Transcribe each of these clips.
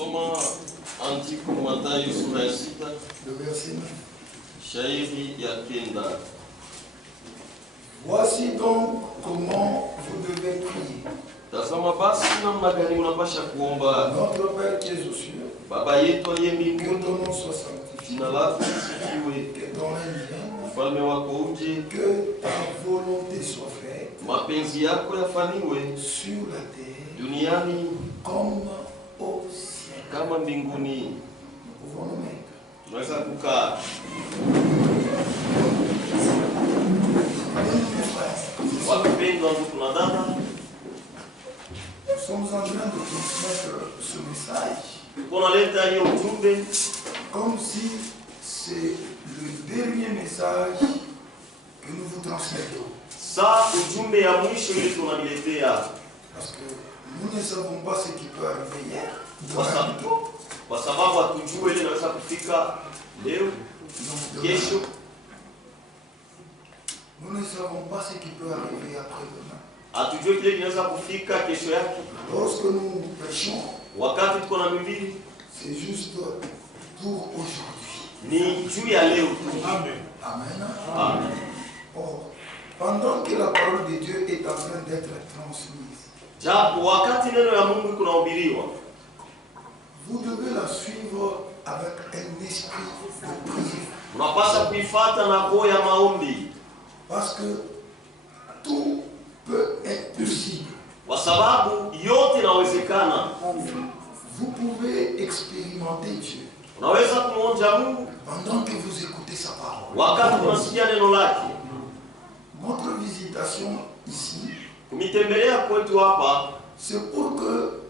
Soma andiko Mathayo sura ya 6 le verset 9. shairi ya 9. Voici donc comment vous devez prier. Tazama basi namna gani unapasha kuomba. Notre Père qui es aux cieux, Baba yetu aliye que mbinguni, ton nom soit sanctifié, jina lako lisifiwe, que ton règne vienne, ufalme wako uje, que ta volonté soit faite mapenzi yako yafaniwe sur la terre duniani comme au ciel. kama mbinguni. Nous pouvons nous mettre. Tunaweza kukaa. Bien-aimés frères, Wapendwa ndugu na dada, nous sommes en train de transmettre ce message tunaleta hiyo ujumbe comme si c'est le dernier message que nous vous transmettons. saa ujumbe ya mwisho ili tunaliletea, Parce que nous ne savons pas ce qui peut arriver hier. kwa sababu hatujue ile inaweza kufika leo, kesho. Nous ne savons pas ce qui peut arriver après-demain. Hatujue kile kinaweza kufika kesho yake. Lorsque nous prêchons, Wakati tuko na mibili c'est juste pour aujourd'hui. ni juu ya leo tu. Amen. Amen. Or, pendant que la parole de Dieu est en train d'être transmise, Japo wakati neno ya Mungu kunahubiriwa, vous devez la suivre avec un esprit de prière. unapaswa kuifuata na roho ya maombi, Parce que tout peut être possible. kwa sababu yote inawezekana. Vous pouvez expérimenter Dieu Unaweza kumwonja Mungu pendant que vous écoutez sa parole. wakati unasikia neno lake. Notre visitation ici, Kumitembelea kwetu hapa c'est pour que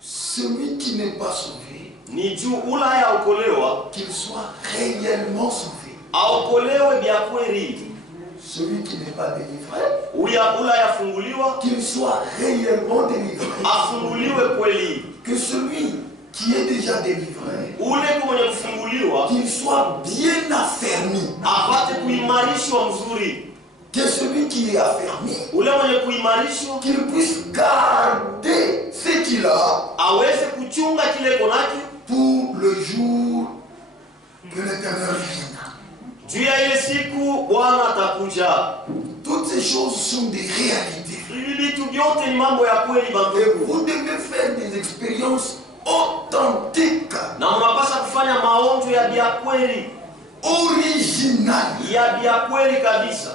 celui qui n'est pas sauvé, ni juu ula hayaokolewa qu'il soit réellement sauvé. aokolewe vya kweli, Celui qui n'est pas délivré, ula hayafunguliwa qu'il soit réellement délivré. afunguliwe kweli. Que celui qui est déjà délivré, Ule mwenye kufunguliwa qu'il soit bien affermi. apate kuimarishwa mzuri. Que celui qui est affermi, Ule mwenye kuimarishwa qu'il puisse garder ce qu'il a aweze kuchunga kile konake pour le jour que l'Éternel viendra. juu ya ile siku Bwana atakuja. Toutes ces choses sont des réalités. Hivi vitu vyote ni mambo ya kweli Et bandugu, vous devez faire des expériences authentiques, na mnapaswa kufanya maonjo ya vya kweli, originales. ya vya kweli kabisa.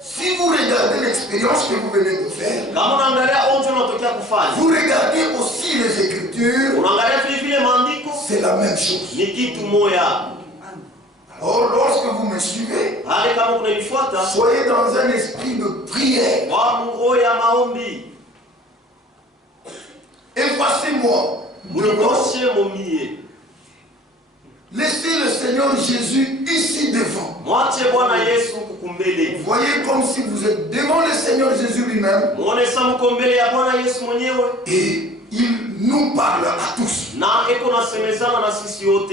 Si vous regardez l'expérience que vous venez de faire, Kama unaangalia onjo unatokea kufanya, vous regardez aussi les Écritures, unaangalia vile vile maandiko, c'est la même chose. ni kitu moya. Alors, lorsque vous me suivez, Hali kama kunanifuata, soyez dans un esprit de prière. kwa roho ya maombi, Effacez-moi. munitoshe mumie. Laissez le Seigneur Jésus ici devant. Mwache Bwana Yesu kukumbele. Voyez comme si vous êtes devant le Seigneur Jésus lui-même Muone sa mko mbele ya Bwana Yesu mwenyewe, et il nous parle à tous. na eko nasemezana na sisi wote.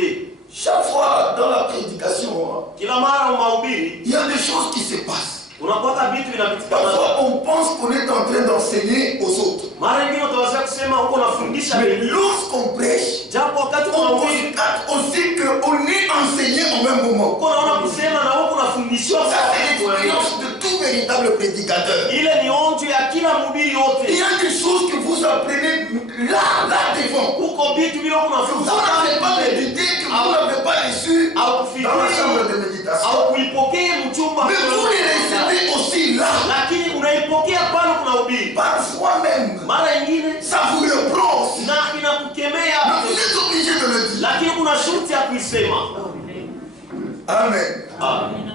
Chaque fois dans la prédication, Kila mara mahubiri il y a des choses qui se passent. unapata vitu vinapitika. Parfois, on pense qu'on est en train d'enseigner aux autres. Mara nyingine utaweza kusema uko nafundisha Mais wengine, lorsqu'on prêche, japo wakati on unahubiri constate aussi qu'on est enseigné au même moment. uko naona kusema na uko nafundishwa. Ça, c'est l'expérience de tout véritable prédicateur. Ile ni onjo ya kila mhubiri Il y yote. a des choses que vous apprenez là devant. Uko vitu vile uko Vous nafunza n'avez pas médité, que vous n'avez pas reçu au dans la kufikiri chambre de méditation. au kuipokea mchumba, Mais vous les recevez aussi là. lakini unaipokea pale kunahubiri. Parfois même, Mara nyingine ça vous reprend aussi. na inakukemea, Mais vous êtes obligé de le dire. lakini kuna shuti ya kuisema. Amen. Amen.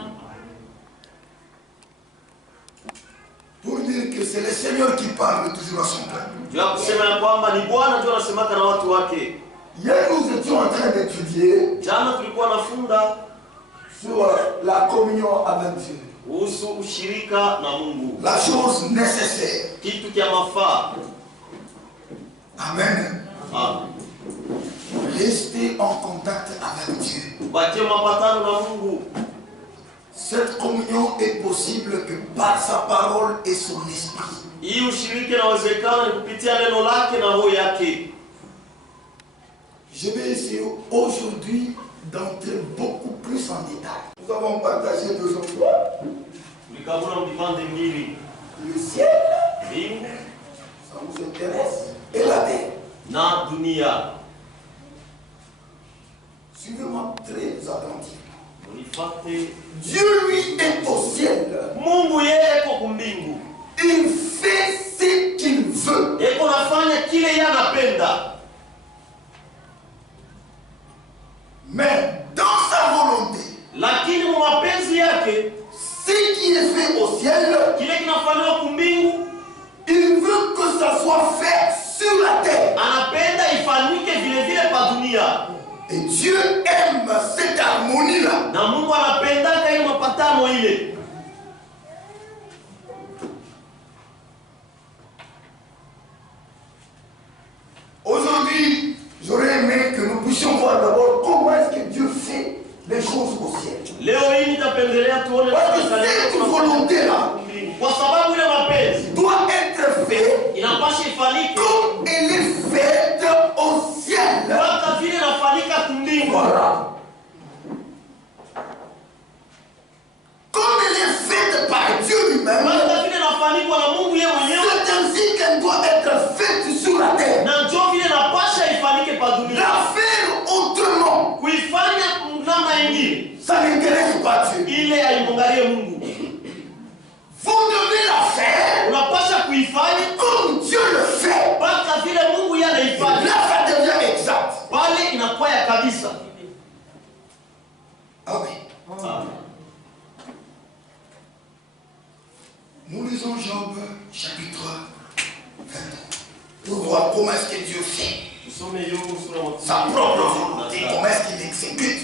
Pour dire que c'est le Seigneur qui parle toujours à son peuple. Juu ya kusema ya kwamba ni Bwana ndio anasemaka na watu wake. Hier, nous étions en train d'étudier Jana tulikuwa nafunda sur la communion avec Dieu. kuhusu ushirika na Mungu, La chose nécessaire. kitu cha mafaa. Amen. Amen. Restez en contact avec Dieu. Batie mapatano na Mungu. Cette communion est possible que par sa parole et son esprit. Hii ushirika inawezekana ni kupitia neno lake na roho yake. Je vais essayer aujourd'hui d'entrer beaucoup plus en détail. Nous avons partagé 2 endroits. Le ciel, ça vous intéresse, et la terre. Suivez-moi très attentivement. Dieu lui est au ciel. Il fait ce qu'il veut. Mais dans sa volonté, ce qui est fait au ciel, il veut que ça soit fait sur la terre. Et Dieu aime cette harmonie-là. Aujourd'hui, j'aurais aimé que nous puissions voir d'abord comment est-ce que Dieu fait les choses au ciel. Parce que cette volonté-là doit être faite comme elle est faite au ciel. Voilà. Comme elle est faite par Dieu lui-même, c'est ainsi qu'elle doit être faite sur la terre. La faire autrement, ça n'intéresse pas Dieu. Vous devez la faire comme Dieu le fait. Là, ça devient exact. Amen. Nous lisons Job chapitre 23 pour voir comment est-ce que Dieu fait sa propre volonté, comment est-ce qu'il exécute.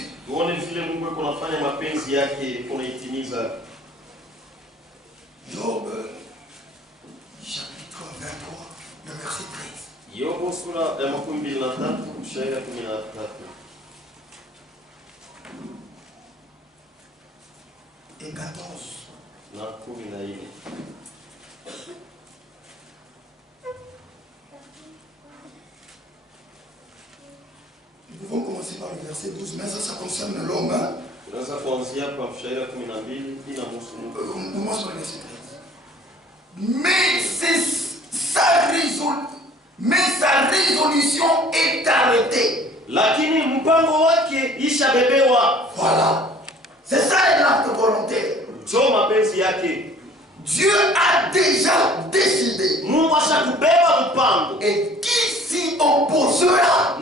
Job chapitre 23, le verset 13. Et 14. Nous pouvons commencer par le verset 12, mais ça concerne l'homme. Commence par le verset 13. Mais sa résolution est arrêtée. Voilà. C'est ça l'acte volontaire. Dieu a déjà décidé. Et qui s'y opposera?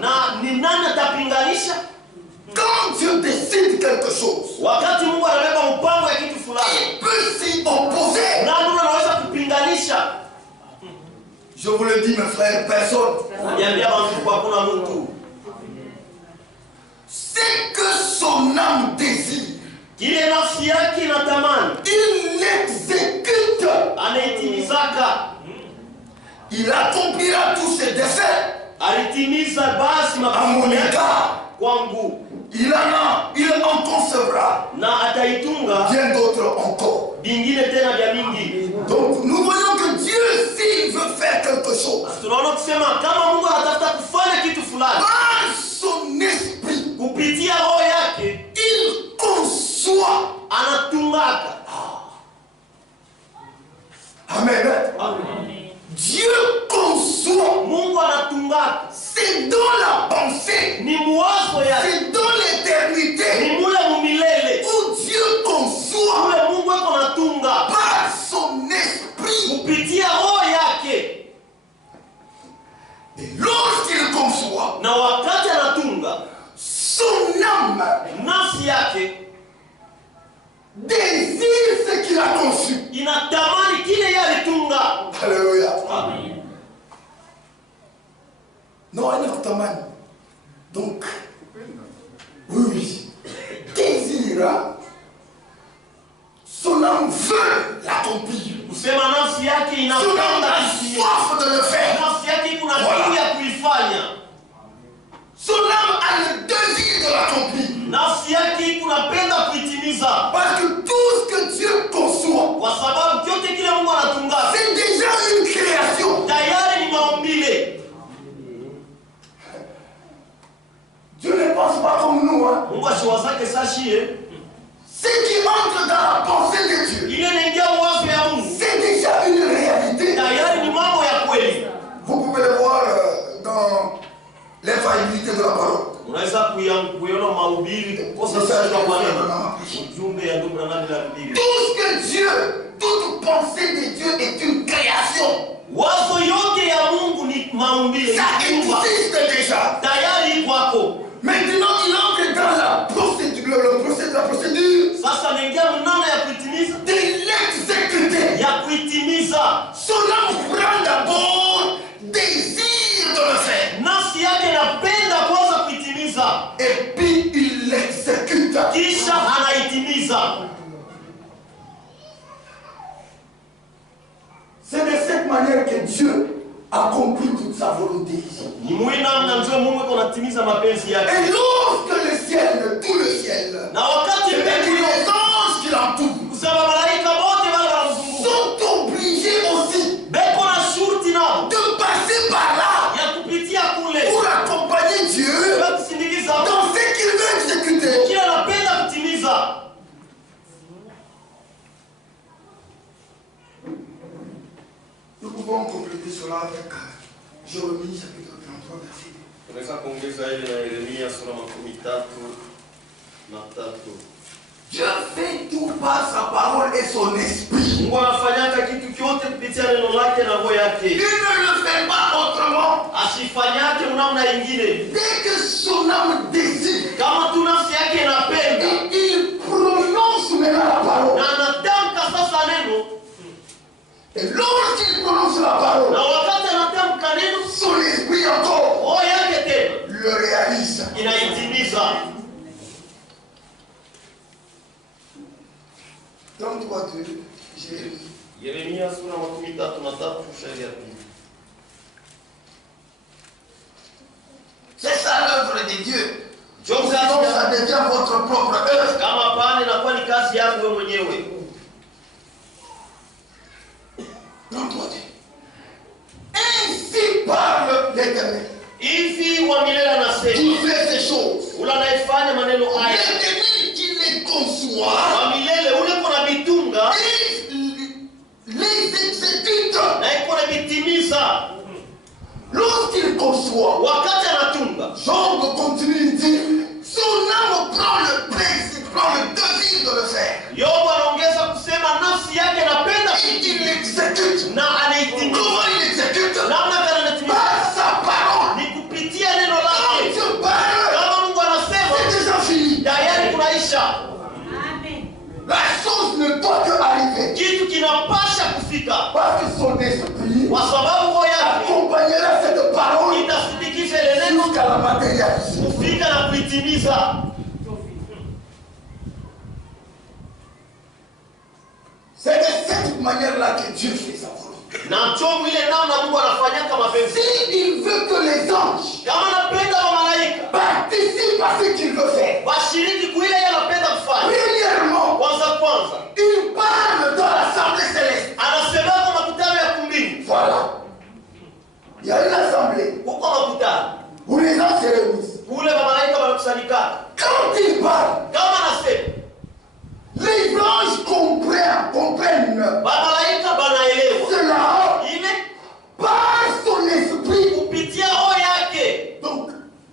Quand Dieu décide quelque chose, il peut s'y opposer. Je vous le dis, mes frères, personne. C'est que son âme désire. Il l'exécute. Il accomplira tous ses desseins à mon égard. Il en concevra bien d'autres encore. Donc nous voyons que Dieu, s'il veut faire quelque chose, par son esprit, il conçoit. Amen. Dieu conçoit. C'est dans la pensée, c'est dans l'éternité où Dieu conçoit par son esprit. Et lorsqu'il conçoit, son âme désire ce qu'il a conçu. Alléluia. Non, elle est tamani. Donc, oui, désire. Son âme veut l'accomplir. Son âme a soif de le faire. Voilà. Son âme a le désir de l'accomplir. Parce que tout ce que Dieu conçoit, c'est déjà une création. Mungu asiwazake sashie. Ce qui entre dans la pensée de Dieu, Ile inaingia wazo ya Mungu. c'est déjà une réalité. Tayari ni mambo ya kweli. Vous pouvez le voir dans l'infaillibilité de la parole. Unaweza kuiona mahubiri kukosa sasa kwa neno. Ujumbe ya ndugu na nani la Biblia. Tout ce que Dieu, toute pensée de Dieu est une création. Wazo yote ya Mungu ni maumbile. Ça existe déjà. Tayari kwako. Maintenant, il entre dans la procédure, la procédure. Sasa naingia mnamo ya kuitimiza. De l'exécuter. Ya kuitimiza. Cela prend d'abord désir de le faire. Nafsi yake inapenda kwanza kuitimiza. Et puis il l'exécute. Kisha anaitimiza. C'est de cette manière que Dieu accomplit toute sa volonté ici. Ni mwina mnamjua Mungu kunatimiza mapenzi yake. Et lorsque le ciel, tout le ciel, Na wakati c'est-à-dire les anges qui l'entourent, kusema malaika wote wale wanamzunguka. sont obligés aussi Beko na shurti nao. de passer par là Ya kupitia kule. pour accompagner Dieu Ya kusindikiza. dans ce qu'il veut exécuter. Kila anapenda kutimiza. Nous pouvons compléter cela avec Jérémie chapitre 33 verset 2. Tunaweza kuongeza ile na Yeremia sura 33. Dieu fait tout par sa parole et son esprit. Mungu anafanyaka kitu kyote kupitia neno lake na roho yake. Il ne le fait pas autrement. Asifanyake namna ingine. Dès que son âme désire, Kama tu nafsi yake inapenda il prononce maintenant la parole. na anatamka sasa neno, Et lorsqu'il prononce la parole, na wakati anatamka neno, son esprit encore roho yake tena le réalise. inaitimiza. Dans 3 2, Jérémie. Yeremia sura 33 shairi ya pili. C'est ça l'œuvre de Dieu. Sinon Ça devient votre propre œuvre. kama pane inakuwa ni kazi yako wewe mwenyewe. Dans 3 2. Ainsi parle l'Éternel. Hivi wa milele anasema, Qui fait ces choses. ule anayefanya maneno haya. L'Éternel qui les conçoit. Wa milele ule kuna mitunga Les exécute. na iko na mitimiza. Lorsqu'il conçoit, Wakati anatunga, Job continue, il dit, son âme prend le plaisir, prend le désir de le faire. Yobu anaongeza kusema nafsi yake inapenda Et il l'exécute. na anaitimiza. Comment il exécute? Namna gani anatimiza? Par sa parole. Ni kupitia neno Quand lake. Dieu parle, Kama Mungu anasema, c'est déjà fini. tayari kunaisha. La chose ne doit que arriver. Kitu kinapasha kufika. Parce que son esprit Kwa sababu roho yake accompagnera cette parole itasindikiza ile neno jusqu'à la matérialisation. kufika na kuitimiza. C'est de cette manière-là que Dieu fait sa volonté. Na chomu ile namna Mungu anafanyaka mapenzi. S'il veut que les anges Kama anapenda wa malaika participent à ce qu'il veut faire, washiriki kuile yeye anapenda kufanya. premièrement, Kwanza il parle dans l'assemblée céleste. anasema kwa makutano ya kumbini. Voilà. Il y a une assemblée Huko makutano où les anges se réunissent. kule wa malaika wanakusanyika. Quand il parle, Kama anasema les anges comprennent wa malaika banaelewa. cela Ile par son esprit. kupitia roho yake. Donc,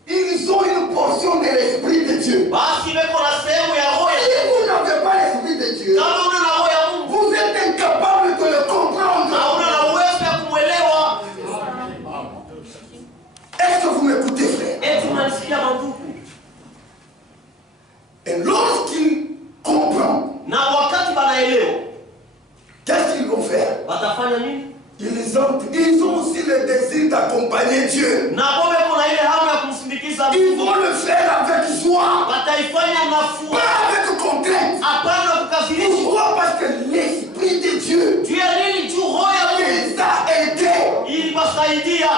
ils ont une portion de l'esprit de Dieu. Basi beko na sehemu ya roho ya Si vous n'avez pas l'esprit de Dieu, kama una na roho ya Mungu, vous êtes incapable de le comprendre. hauna na uwezo ya kumwelewa. Est-ce que vous m'écoutez, frère? Eti mnasikia mandugu. Et lorsqu'il comprend, Na wakati banaelewa, qu'est-ce qu'ils vont faire? watafanya nini? Ils ont aussi le désir d'accompagner Dieu. Na bombe kuna ile hamu ya kumsindikiza Ils Mungu. vont le faire avec joie, Wataifanya na furaha, pas avec contrainte. hapana kukasirishwa. Pourquoi? Parce que l'esprit de Dieu Juu ya nini? Juu roho ya Mungu les a aidés. iliwasaidia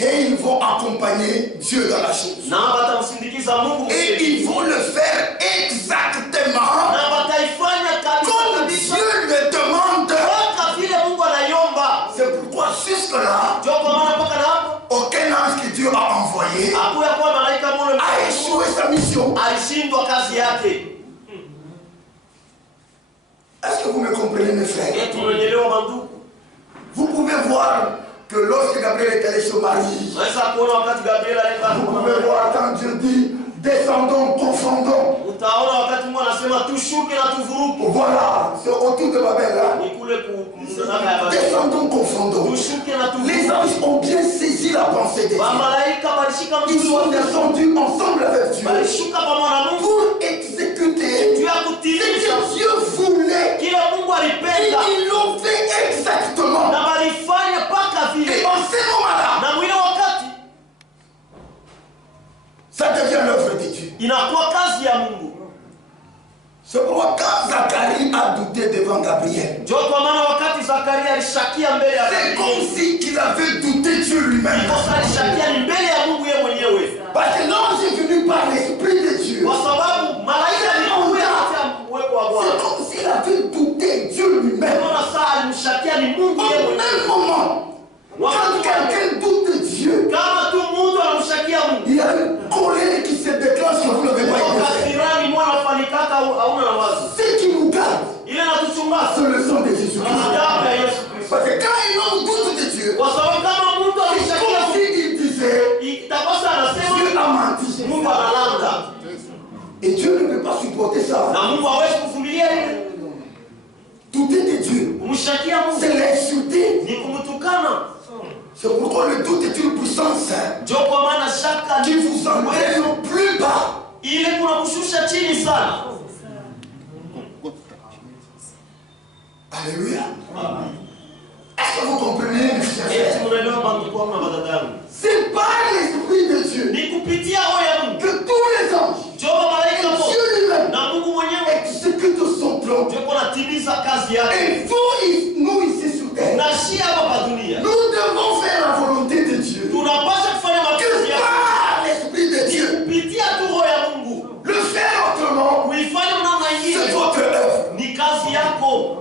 Et ils vont accompagner Dieu dans la chose. na watamsindikiza Mungu. Et ils vont le faire exactement Na wataifanya comme kabisa Dieu le demande. kama vile Mungu anaiomba. C'est pourquoi jusque-là, Ndio kwa maana mpaka na hapo aucun ange que Dieu a envoyé hakuya kuwa malaika mmoja a échoué sa mission. alishindwa kazi yake. Est-ce que vous me comprenez, mes frères? Tunaelewa bandugu? Vous pouvez voir que lorsque Gabriel est allé se marier, Unaweza kuona wakati Gabriel alikuwa vous pouvez voir quand Dieu dit descendons, confondons. utaona wakati Mungu anasema tushuke na tuvuruke. Voilà, c'est autour de Babel là. Ni kule kumzanga ya Babeli. Descendons, confondons. Tushuke na tuvuruke. Les anges ont bien saisi la pensée de Dieu. Malaika walishika Ils mzuri sont wa descendus ensemble avec Dieu walishuka pamoja na Mungu pour exécuter juu ya ce kutimiza que Dieu voulait. kila Mungu Et alipenda ils l'ont fait exactement. na walifanya paka Et vile. en ce moment-là, Na mwile wakati ça devient l'œuvre de Dieu. inakuwa kazi ya Mungu. C'est pourquoi quand Zacharie a douté devant Gabriel, Ndio kwa maana wakati Zakaria alishakia mbele ya c'est comme Mungu, si il avait douté Dieu lui-même. kosa alishakia ni mbele ya Mungu yeye mwenyewe, Parce que l'ange est venu par l'Esprit de Dieu. kwa sababu malaika alikuwa katika uwepo wa C'est Bwana. comme s'il avait douté Dieu lui-même. Unaona saa alimshakia ni Mungu yeye En mwenyewe. un moment, quand quelqu'un doute Dieu, Kama tu mtu anamshakia Mungu, il y a une colère qui se déclenche que vous n'avez pas kwa idée. kasirani mwana fanikaka hauna na wazo. Ce qui nous garde, Ile natuchungaza c'est le sang de Jésus-Christ. ni damu ya Yesu Kristo. Parce que quand un homme doute de Dieu, Kwa sababu kama mtu c'est anamshakia comme Mungu, s'il disait itakosa anasema Dieu a menti. Mungu analanda. Et Dieu ne peut pas supporter ça. Na Mungu hawezi kuvumilia ile. Douter de Dieu, Kumshakia Mungu c'est l'insulter. ni kumtukana. C'est pourquoi le doute est une puissance Ndio kwa maana shaka qui ni vous enlève plus bas. ile kuna kushusha chini sana. Alléluia. Est-ce que vous comprenez, mes chers Eti frères? mnaelewa bantu kwa mna badadamu. C'est par l'Esprit de Dieu Ni kupitia roho ya Mungu. que tous les anges Ndio malaika et wote Dieu lui-même na Mungu mwenyewe exécutent son plan. ndio kunatimiza kazi yake. Et vous, nous ici sur terre, Na shia hapa dunia. nous devons faire la volonté de Dieu. Tunapaswa kufanya mapenzi Que yake. par l'Esprit de Ni Dieu, kupitia tu roho ya Mungu. le faire autrement, Kuifanya namna c'est nyingine votre œuvre. ni kazi yako.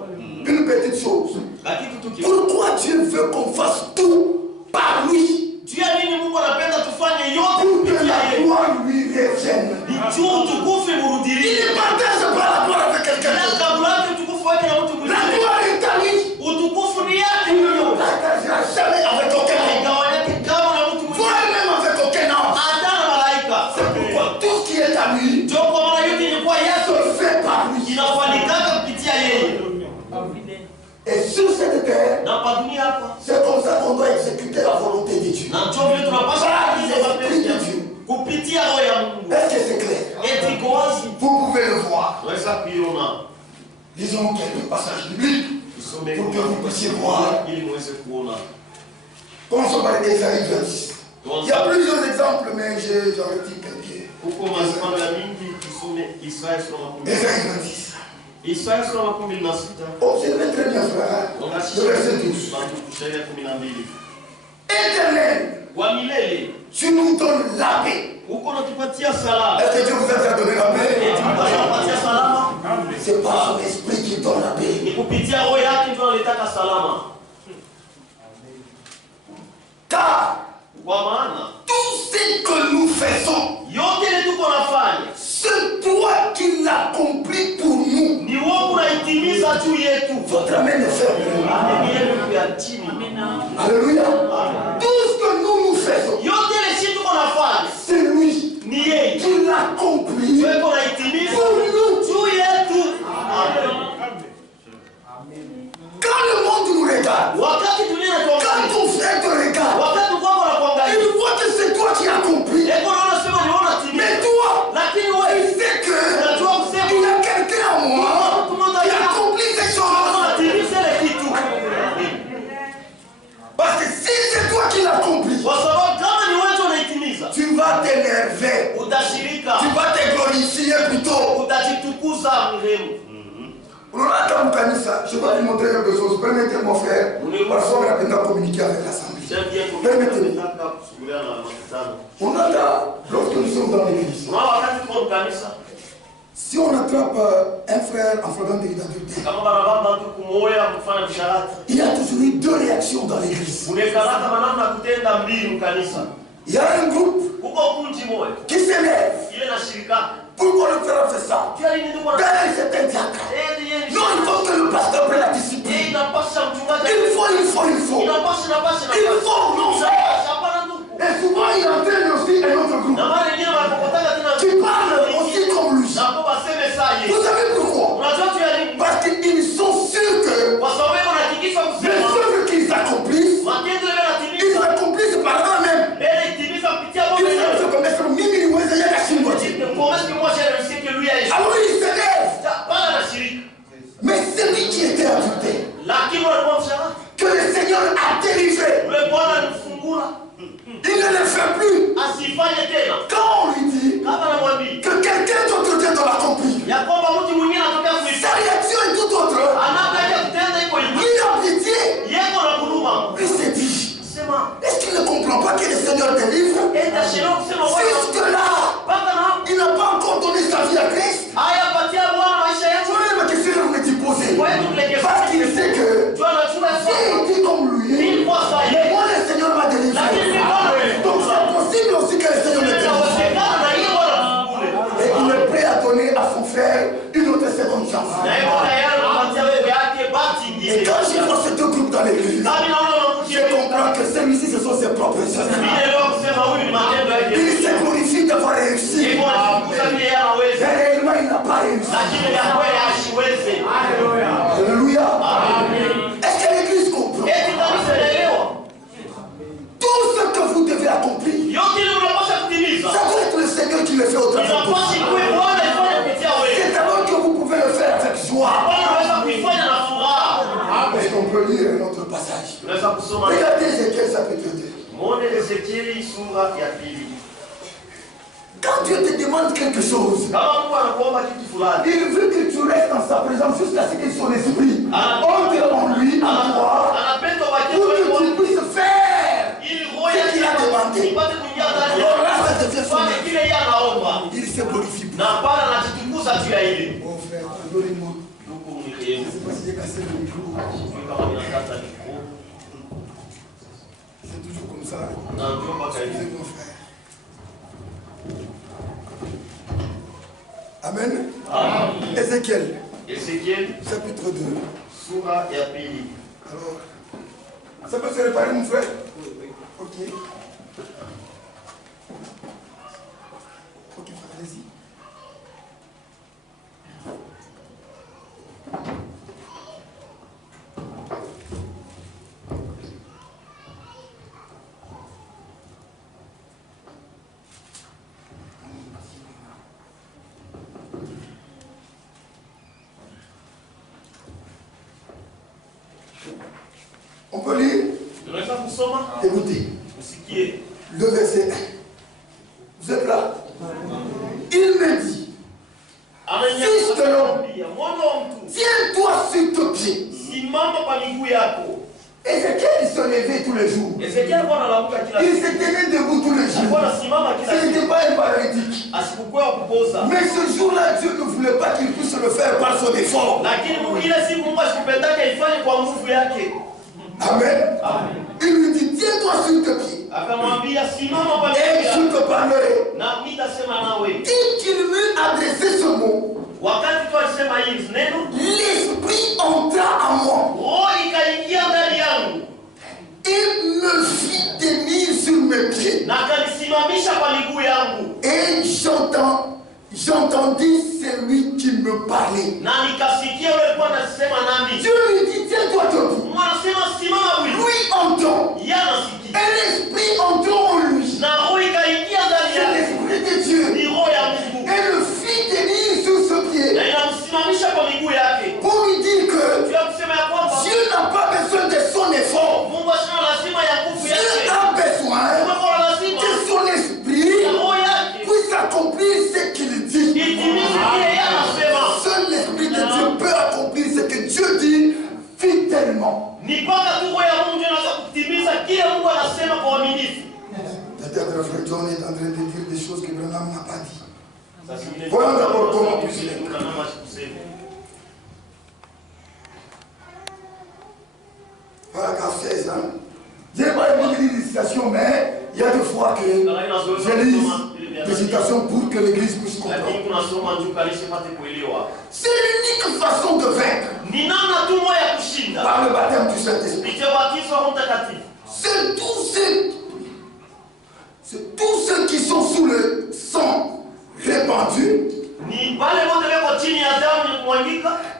Une petite chose. Lakini tu Pourquoi Dieu veut qu'on fasse tout par lui? juu ya nini Mungu anapenda tufanye yote Pour que kupitia la yeye? gloire lui revienne. Ni juu utukufu Il imurudilie. ne partage pas la gloire avec quelqu'un Na d'autre. kabla yake utukufu wake na mtu La mwingine. gloire est à lui. Utukufu ni yake Il ne huyo. partagera jamais avec aucun homme. Haigawanyake kama na mtu mwingine. Voire même avec aucun ange. Hata na malaika. C'est pourquoi tout ce qui est à lui Ndio kwa maana yote ilikuwa yake. se fait par lui. Inafanikaka kupitia yeye. Et sur cette terre, Na pa dunia hapa. c'est comme ça qu'on doit exécuter la volonté de Dieu. Na ndio vile tunapaswa kufanya mapenzi ya Mungu. Kupitia roho ya Mungu. Est-ce que c'est clair? Eti iko wazi. Vous pouvez le voir. Tunaweza kuiona. Lisons quelques passages bibliques Tusome pour que vous puissiez voir. ili muweze kuona. Commençons par Ésaïe 26. Il y a plusieurs exemples, mais j'en retire quelques. Huko mifano ya mingi tusome Isaya sura ya 10. Ésaïe 26. Isaya sura ya 16. Observez très bien, frère. Le verset 12. Sheria 12. Éternel, Wa milele tu nous donnes la paix. huko natupatia salama. Est-ce que Dieu vous a déjà donné la Eti paix? Mungu anapatia salama. C'est par son esprit qui donne la paix. Ni kupitia roho yake ndio analitaka salama. Car Kwa maana tout ce que nous faisons, yote ile tuko nafanya c'est toi qui l'accomplis pour nous. ni wewe unaitimiza juu yetu. Votre main est ferme. Ni yeye ya chini. Alléluia. Tout ce que nous faisons, Yote ile si tuko nafanya c'est lui ni yeye. qui l'accomplit Wewe unaitimiza pour nous. juu yetu. Amen. Quand le monde nous regarde, Wakati dunia quand inatuangalia, ton frère te regarde, wakati kwako nakuangalia, il voit que c'est toi qui accomplis. eko naona sema ni wewe unatimiza. Mais toi, Lakini il wewe sait que unajua kusema il y a quelqu'un en moi qui accomplit ces choses. unatimiza ile kitu. Parce que si c'est toi qui l'accomplis, Kwa sababu kama ni wewe unaitimiza, tu vas t'énerver. utashirika, Tu vas te glorifier plutôt. utajitukuza mrehemu. Je vais vous montrer quelque chose. Permettez mon frère. Parfois, on a besoin de communiquer avec l'Assemblée. Permettez-moi. On a, lorsque nous sommes dans l'église, si on attrape un frère en flagrant délit d'adultère, il y a toujours eu deux réactions dans l'église. Il y a un groupe qui s'énerve. Pourquoi le frère a fait ça? Ben, c'est un diacre. Non, il faut que le pasteur prenne la discipline. Il faut. Non, et souvent, il entraîne aussi un autre groupe qui parle aussi comme lui. Vous savez pourquoi? Parce qu'ils sont sûrs que les œuvres qu'ils accomplissent, ils accomplissent par eux-mêmes. Ils se connaissent au minimum, ils ont caché une voiture. Alors il s'élève. Mais celui qui était adulté, que le Seigneur a délivré, il ne le fait plus. Quand on lui dit que quelqu'un d'autre vient de l'accomplir, sa réaction est tout autre. Il a pitié. Il s'est dit, est-ce qu'il ne comprend pas que le Seigneur délivre? Jusque-là, il n'a pas encore donné sa vie à Christ. Voilà ma question que vous m'étiez posée. Parce qu'il sait que s'il dit comme lui, mais moi le Seigneur m'a délivré. Donc c'est possible aussi que le Seigneur me délivre. Et il est prêt à donner à son frère une autre seconde chance. Et quand je vois ces deux groupes dans l'église, je comprends que celui-ci, ce sont ses propres œuvres. Il se glorifie d'avoir réussi. Mais réellement, il n'a pas réussi. Alléluia. Est-ce que l'église comprend? Tout ce que vous devez accomplir, ça doit être le Seigneur qui le fait au travers de vous. C'est alors que vous pouvez le faire avec joie. Est-ce qu'on peut lire un autre passage? Regardez Ézéchiel chapitre 2. Quand Dieu te demande quelque chose, il veut que tu restes dans sa présence jusqu'à ce que son esprit entre en lui, en toi, pour que tu puisses faire ce qu'il a demandé. Alors là, ça devient son œuvre. Il se glorifie plus. Oh frère, pardonnez-moi. Je ne sais pas si j'ai cassé le micro. C'est toujours comme ça. Excusez-moi, frère. Amen. Ézéchiel. Chapitre 2. Alors, ça peut se réparer, mon frère? Ok. Ok, frère, allez-y. On peut lire? Écoutez. Le verset 1. Vous êtes là? Il me dit, fils de l'homme, tiens-toi sur tes pieds. Ézéchiel, il se levait tous les jours. Il se tenait debout tous les jours. Ce n'était pas un paralytique. Mais ce jour-là, Dieu ne voulait pas qu'il puisse le faire par son effort. Amen. Il lui dit, tiens-toi sur tes pieds. Et je te parlerai. Dès qu'il m'eut adressé ce mot, l'esprit entra en moi. Il me fit tenir sur mes pieds. Et j'entendis celui qui me parlait. Dieu lui dit, tiens-toi debout. Lui entend. Et l'esprit entend en lui. C'est l'esprit de Dieu. Et le fit tenir sur ce pied. Pour lui dire que Dieu n'a pas besoin de son effort. Dieu a besoin que son esprit puisse accomplir ce qu'il dit. Seul l'esprit de Dieu peut accomplir ce que Dieu dit fidèlement. Peut-être le frère John est en train de dire des choses que Branham n'a pas dit. Voyons d'abord comment puis-je les dire. Paragraphe 16. Je n'ai pas écouté les citations, mais il y a des fois que je lis L'hésitation pour que l'église puisse comprendre. C'est l'unique façon de vaincre. Par le baptême du Saint-Esprit. C'est tous ceux qui sont sous le sang répandu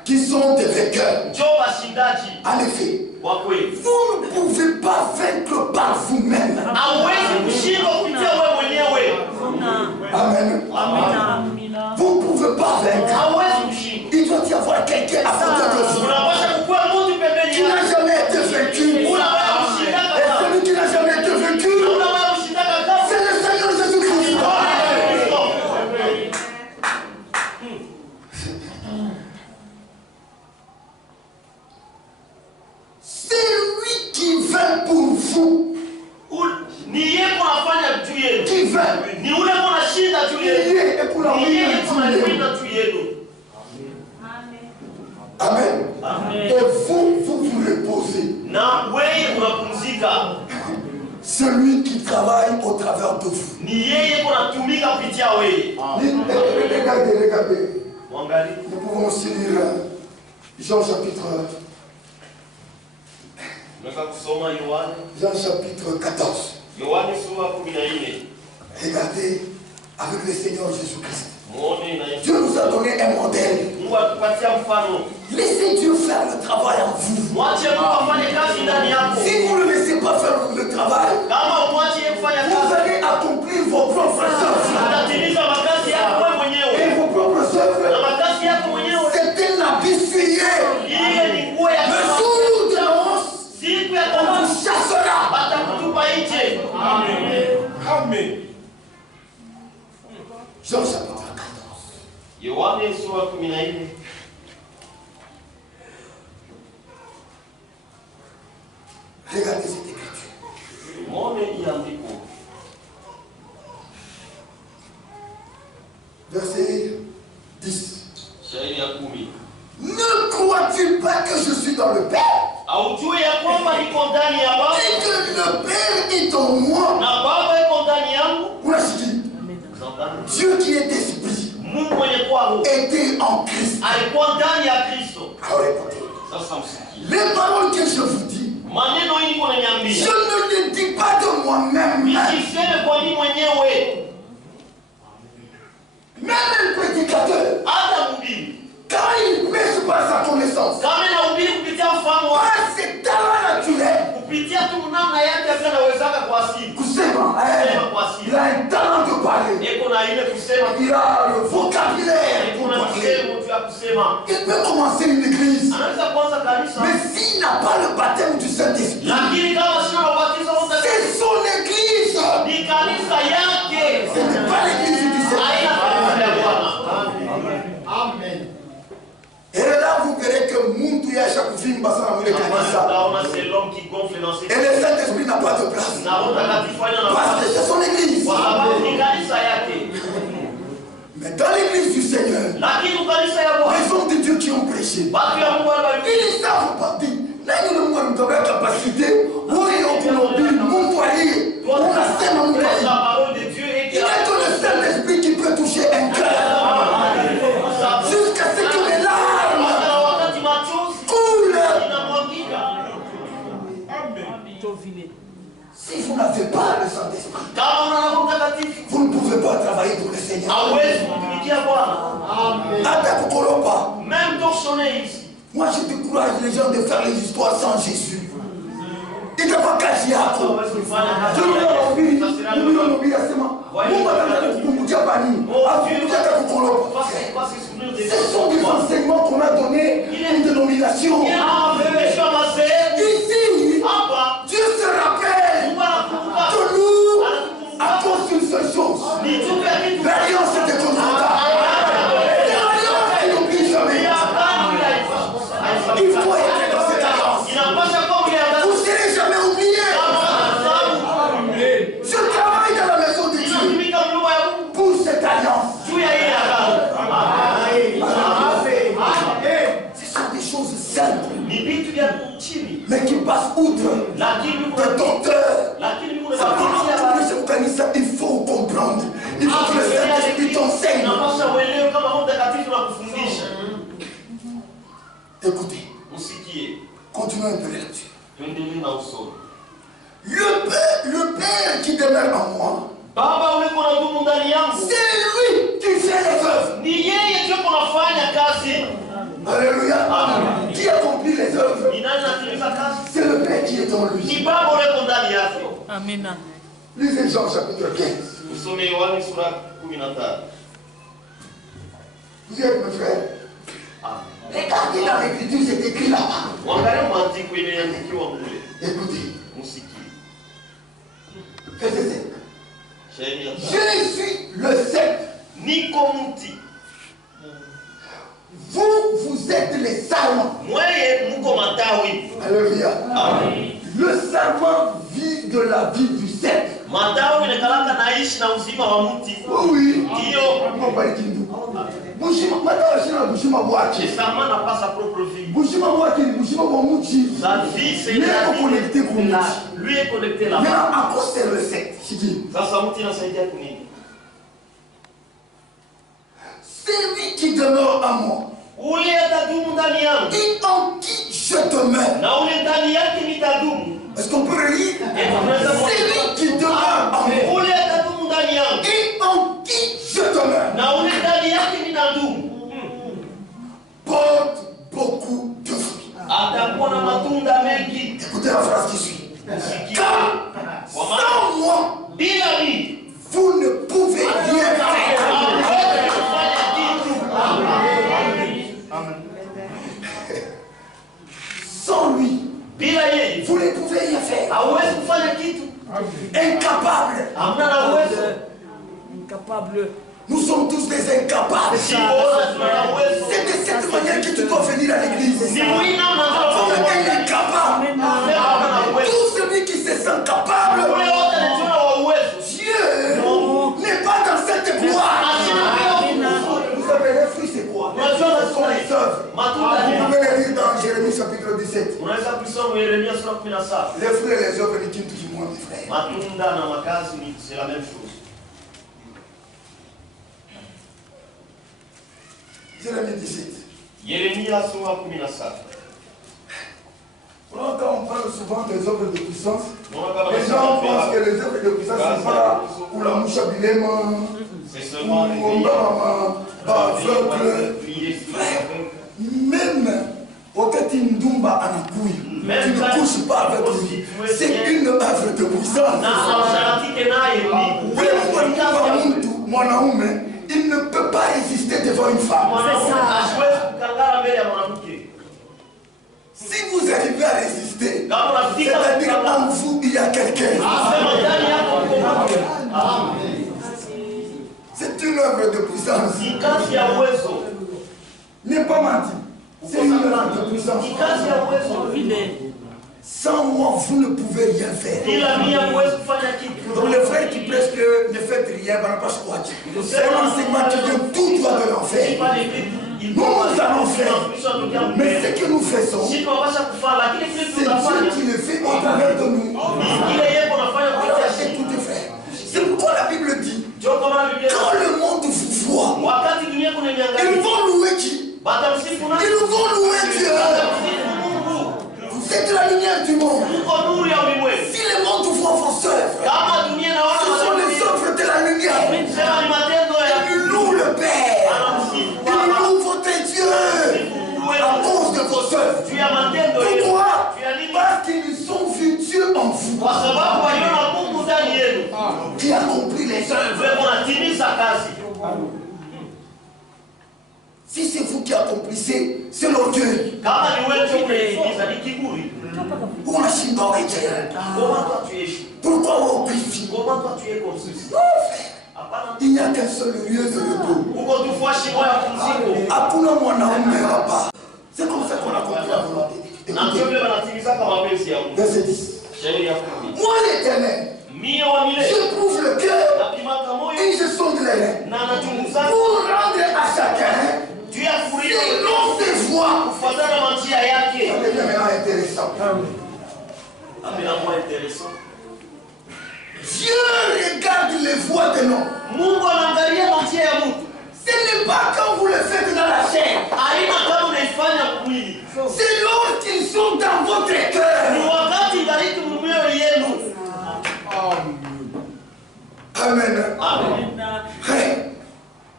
qui sont des vainqueurs. En effet, vous ne pouvez pas vaincre par vous-même. Amen. Vous ne pouvez pas vaincre. Il doit y avoir quelqu'un à côté de vous qui n'a jamais été vaincu. Et celui qui n'a jamais été vaincu, c'est le Seigneur Jésus-Christ. C'est lui qui vainc pour vous. Qui vainc. Amen. Et vous vous reposez. Celui qui travaille au travers de vous. Regardez. Nous pouvons aussi lire Jean chapitre 14. Regardez avec le Seigneur Jésus-Christ. Dieu nous a donné un modèle. Laissez Dieu faire le travail en vous. Si vous ne le laissez pas faire le travail, vous allez accomplir vos propres œuvres. Et vos propres œuvres, c'est un habit fuyé. Le jour de l'annonce, on vous chassera. Amen. Jean chapitre 14. Regardez cette écriture. Verset 10. Ne crois-tu pas que je suis dans le Père et que le Père est en moi? Dieu qui est esprit était en Christ. Les paroles que je vous dis, je ne les dis pas de moi-même. Même un prédicateur, quand il pêche par sa connaissance, par ses talents naturels, il a un talent de parler. Il a le vocabulaire pour parler. Il peut commencer une église. Mais s'il n'a pas le baptême du Saint-Esprit, c'est son église. Ce n'est pas l'église du Saint-Esprit. Amen. Et là, vous verrez que Muntu ya chaque film passe dans le kanisa. Et le Saint-Esprit n'a pas de place. Parce que c'est son église. Mais dans l'église du Seigneur, les hommes de Dieu qui ont prêché, ils ne savent pas dire. Là, nous avons la capacité. Il n'y a que le Saint-Esprit qui peut toucher un cœur. Jusqu'à ce que les larmes coulent. Si vous n'avez pas le Saint-Esprit, vous ne pouvez pas travailler pour le Seigneur. Même torchonner ici. Moi, je décourage les gens de faire les histoires sans Jésus. Il ne faut pas cacher à quoi. Je ne ce sont des enseignements qu'on a donnés à une dénomination. Ici, Dieu se rappelle que nous, à cause d'une seule chose, l'alliance est déconnaissable. Il faut être dans cette alliance. Vous ne serez jamais oubliés. Je travaille dans la maison de Dieu pour cette alliance. Ce sont des choses simples, mais qui passent outre des docteurs. Il faut comprendre. Il faut que le Continuons un peu la lecture. Tuendelee na usomi. Le Père qui demeure en moi, Baba ule kuna dumu ndani yangu. c'est lui qui fait les œuvres. Ni yeye ndiye kunafanya kazi. Alléluia. Amen. Qui accomplit les œuvres? Ni nani anatimiza kazi? C'est le Père qui est en lui. Ni Baba ule ndani yake. Amen. Lisez Jean chapitre 15. Usome Yohana sura 15. Vous êtes mes frères? Regardez dans l'écriture, c'est écrit là-bas. Wangalia maandiko imeandikiwa mule. Écoutez, Msikie. verset 5. Shairi ya tatu. Je suis le cep. Niko mti. Vous êtes les sarments. Mweye muko matawi. Alléluia. Amen. Le sarment vit de la vie du cep. Matawi inakalaka naishi na uzima wa mti. Oui. Ndio. Mwabariki ndugu. Bushima matawi shina bushima bwake. Le serment n'a pas sa propre vie. Bushima bwake ni bushima bwa muchi. Sa vie c'est Lui la est connecté vie. kwa muchi. Lui est connecté là. Maintenant à cause c'est le cep. Shiki. Sasa mti inasaidia kunini? C'est lui qui demeure en moi. Ule atadumu ndani yangu. Et en qui je demeure. Na ule ndani yake nitadumu. Est-ce qu'on peut relire? C'est lui qui demeure en moi. Ule atadumu ndani yangu. Et en qui je demeure. Na ule ndani yake nitadumu. Porte beaucoup de fruits. Atakuwa na matunda mengi. Écoutez la phrase qui suit. Sikia. Car sans moi, Bila mimi vous ne pouvez rien faire. hawezi kufanya kitu. Sans lui, Bila yeye vous ne pouvez rien faire. hawezi kufanya kitu. Incapable. Hamna na uwezo. Incapable. Nous sommes tous des incapables. Si bora tuna uwezo. C'est de cette manière que tu dois venir à l'église. Ni mwina Comme unaanza un incapable. Tout celui qui se sent capable, ule wote ni tuna wa uwezo. Dieu n'est pas dans cette gloire. Vous savez, les fruits, c'est quoi? Les œuvres sont les œuvres. Matunda Vous ni. pouvez les lire dans Jérémie chapitre 17. Unaweza kusoma Yeremia sura 17. Les fruits et les œuvres ne tiennent toujours moins, mes frères. Matunda na makazi ni c'est la même chose. Jérémie 17. Yeremia sura 17. Quand on parle souvent des œuvres de puissance, Unaona kama les gens pensent que les œuvres de puissance ne sont pas pour la mouche à bilema, c'est seulement les pour aveugle. prières. Même wakati Ndumba anakuya, tu ne couches pas avec lui. C'est une œuvre de puissance. Na hawasharatike naye ni. Wewe mtu mwanaume, il ne peut pas résister devant une femme. Mwanaume hawezi kukangana mbele ya mwanamke. Si vous arrivez à résister, Kama unafika c'est-à-dire en vous, il y a quelqu'un. sema ndani yako uko C'est une œuvre de puissance. ni kazi ya uwezo. N'est pas menti. C'est une œuvre de puissance. Ni kazi ya uwezo. Vile. Sans moi, vous ne pouvez rien faire. Bila mimi huwezi kufanya kitu. Donc les frères qui prêchent que ne faites rien, on n'a pas quoi dire. C'est un enseignement qui vient tout droit de l'enfer. Nous allons faire. Mais ce que nous faisons, Si tunapasha kufanya lakini kile c'est tunafanya Dieu qui le fait au travers de nous. ile yeye unafanya Alors kupitia c'est tout est frère. C'est pourquoi la Bible dit, Ndio kama Biblia quand le monde vous voit, wakati dunia kuna ils miangalia vont louer qui? batamsifu na Ils vont louer Dieu. batamsifu Mungu. Vous êtes la lumière du monde. Uko nuru ya ulimwengu. Si le monde voit vos œuvres, Kama dunia ce naona sont les matendo œuvres de la lumière. sema ni matendo ya Ils louent le Père. anamsifu Ils Baba. louent votre Dieu à cause de vos œuvres. Juu ya matendo yenu. Pourquoi? Juu ya nini? Parce qu'ils ont vu Dieu en vous Kwa sababu waliona Mungu ndani yenu. qui accomplit les œuvres. Wewe unatimiza kazi. Si c'est vous qui accomplissez, c'est l'orgueil. Kama ni wewe ndio unatimiza ni kiburi. Unashindwa wewe. Comment toi tu es chou? Pourquoi on prie? Comment toi tu es comme ceci? Non, frère. Hapana. Il n'y a qu'un seul lieu de repos. Uko tufuashi moyo pumziko. Hakuna mwanaume hapa. C'est comme ça qu'on a compris la volonté de Na Dieu. ndio wanatimiza kama mapenzi ya Mungu. Verset 10. Shairi ya 10. Moi l'Éternel, Mie wa milele. je prouve le cœur Napimaka moyo et je sonde les reins. na nachunguza Pour rendre à chacun juu ya kuria selon ses voies. kufuatana na njia Ça yake. devient maintenant intéressant. Aminakuwa intéressant. Dieu regarde les voies de l'homme. Mungu anaangalia njia ya mtu. Ce n'est pas quand vous le faites dans la chair. Haina kama unaifanya mwili. C'est lorsqu'ils sont dans votre cœur. Ni wakati ngaliki mumeo yenu. Amen. Amen. Amen.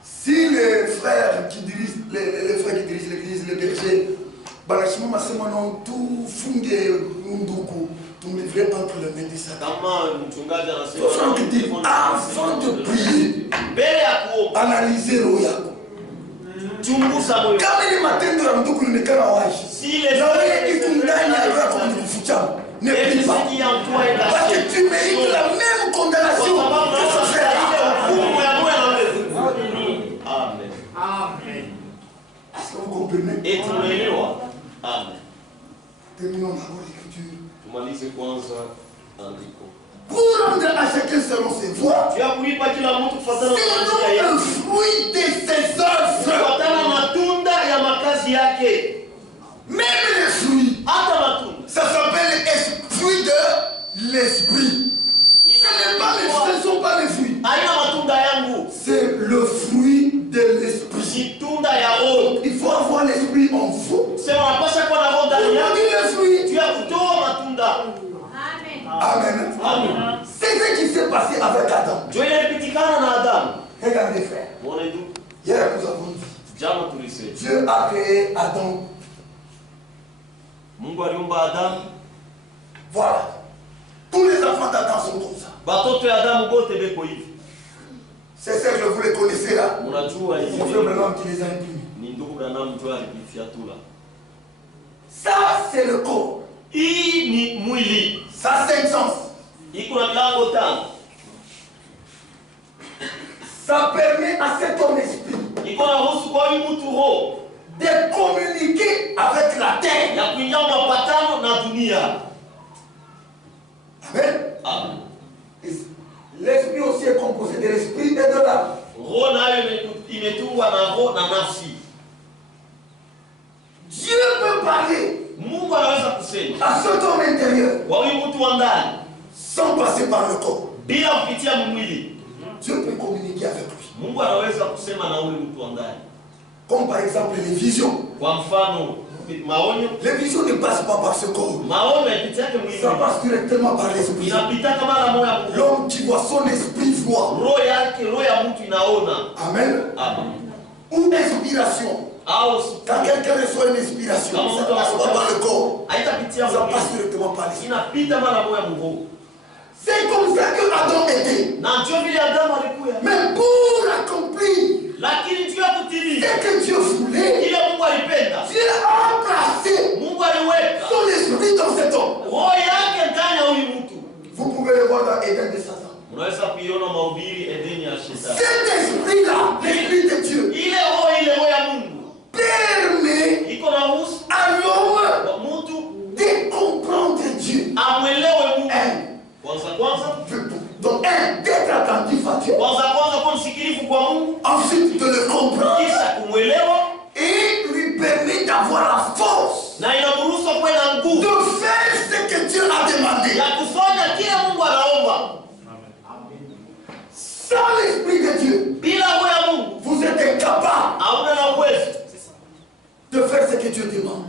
Si les frères qui dirigent les frères qui dirigent l'église, les bergers, banachimama sema non tout funge munduku, tout livrer entre les mains de Satan. Kama mchungaji anasema avant de prier, mbele ya kuomba, analyser roho yako. Chunguza moyo. Kama ni matendo ya mtuku linekana washi. Si les na wewe iko ndani ya roho yako kufuchama. Ne prie pas. Parce que tu mérites la même condamnation que ce frère-là. Amen. Amen. Est-ce que vous comprenez? Et tunaelewa. Amen. Terminons d'abord l'écriture. Tumalize kwanza andiko. Pour rendre à chacun selon ses voies. Tu as kulipa kila mtu kufuatana na njia yake. C'est le fruit de ses œuvres. Kufuatana na matunda ya makazi yake. Même les fruits. Hata matunda. Ça s'appelle fruit de l'esprit. Ce ne sont pas les fruits. Haina matunda yangu. C'est le fruit de l'esprit. Matunda ya roho. Il faut avoir l'esprit en vous. C'est unapaswa kuwa na roho ndani yako. Les fruits. Tu as kutoa matunda. Amen. Amen. C'est ce qui s'est passé avec Adam. Ndio ile ilipitikana na Adamu. Regardez frère. Muone ndugu. Hier nous avons dit. Jana tulisema. Dieu a créé Adam. Mungu aliumba Adamu. Voilà. Tous les enfants d'Adam sont comme ça. Batoto ya Adamu bote beko hivi. C'est ça que vous les connaissez là. Unajua hivi. Mon frère Branham qui les a imprimis. Ni ndugu Branham ndio alifiatula. Ça c'est le corps. Hii ni mwili. Ça c'est une sens. Iko na milango tano. Ça permet à cet homme esprit Iko na ruhusu kwa huyu mtu roho de communiquer avec la terre. ya kuingia mapatano na dunia. Amen. Amen. L'esprit aussi est composé de l'esprit et de l'âme. Roho nayo imetungwa na roho na nafsi. Dieu peut parler Mungu anaweza kusema à cet homme intérieur kwa huyu mtu wa ndani sans passer par le corps. bila kupitia mwili. Dieu peut communiquer avec lui. Mungu anaweza kusema na huyu mtu wa ndani. Comme par exemple les visions. Kwa mfano maonyo. Les visions ne passent pas par ce corps. Maonyo yapitia kwa mwili. Ça passe directement par l'esprit. Inapita kama na moyo wa L'homme qui voit son esprit voit. roho yake, roho ya mtu inaona. Amen. Amen. Ou inspiration. Quand quelqu'un reçoit une inspiration, ça ne passe pas par le corps. Ça passe directement par l'esprit. C'est comme ça que Adam était. Mais pour accomplir ce que Dieu voulait, Dieu a placé son esprit dans cet homme. Vous pouvez le voir dans Éden de Satan. Cet esprit-là, l'esprit de Dieu, permet à l'homme de comprendre Dieu. Donc, d'être attentif à Dieu. Ensuite, de le comprendre. Et lui permet d'avoir la force de faire ce que Dieu a demandé. Sans l'esprit de Dieu, vous êtes incapable de faire ce que Dieu demande.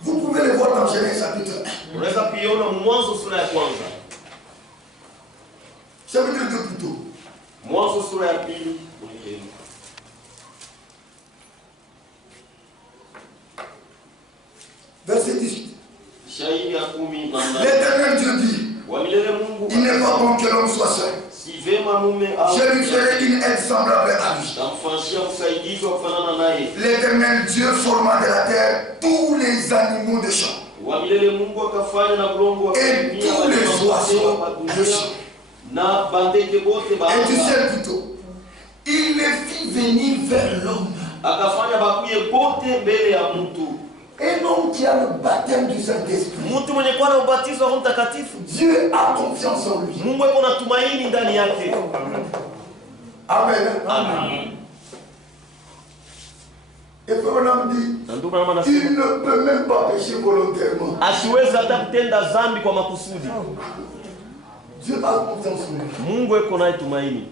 Vous pouvez le voir dans Genèse chapitre 1. Chapitre 2 plutôt. Verset 18. L'Éternel Dieu dit, il n'est pas bon que l'homme soit seul. Je lui ferai une aide semblable à lui. L'Éternel Dieu forma de la terre tous les animaux de champ et tous les oiseaux de champ. Et du ciel plutôt. Il les fit venir vers l'homme. Un homme qui a le baptême du Saint-Esprit. Dieu a confiance en lui. Amen. Amen. Et Branham dit, il ne peut même pas pécher volontairement. Dieu a confiance en lui.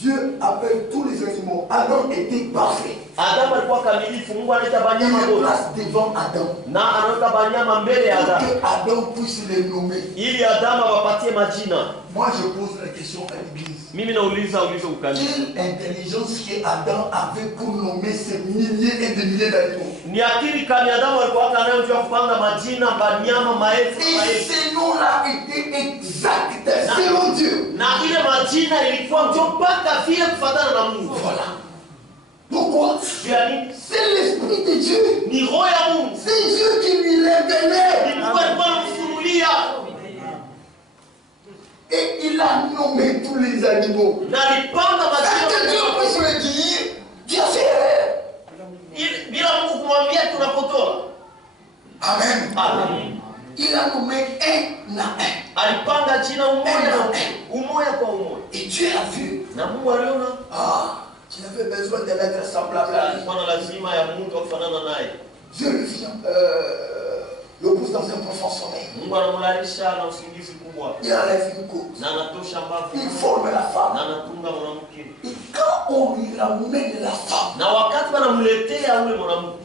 Dieu appelle tous les animaux. Adam était parfait. Adam alikuwa kamilifu. Mungu anaita Il banyama les wote. place devant Adam. Na anaweka banyama mbele ya Pour Adam. que Adam puisse les nommer. Ili Adam awapatie majina. Moi, je pose la question à l'église. Mimi nauliza ukanisa. Quelle intelligence que Adam avait pour nommer ces milliers et des milliers d'animaux? Ni akili kani Adamu alikuwa nayo juu ya kupanga majina banyama maelfu Et maelfu. ces noms-là étaient exacts selon Dieu. Na ile majina ilikuwa ndio mpaka vile kufuatana na Mungu. Voilà. Pourquoi? C'est l'Esprit de Dieu. Ni roho ya Mungu. C'est Dieu qui lui révélait. Ni Mungu alikuwa anamfunulia. Et il a nommé tous les animaux. Na alipanga Sans que majina. Dieu puisse le dire, Dieu fait. Bila Mungu kumwambia tunapotoa. Amen. Amen. Il a nommé un à un. Alipanga jina umoja kwa umoja. Et Dieu a vu. Na Mungu aliona. Tu avais besoin de mettre semblable à lui. Alikuwa na lazima ya mtu kufanana naye. Dieu le vient, le pousse dans un profond sommeil. Mungu anamlalisha na usingizi kubwa. Il enlève une côte. Na anatosha mbavu. Il forme la femme. Na anatunga mwanamke. Et quand on lui ramène la femme, Na wakati wanamletea ule mwanamke,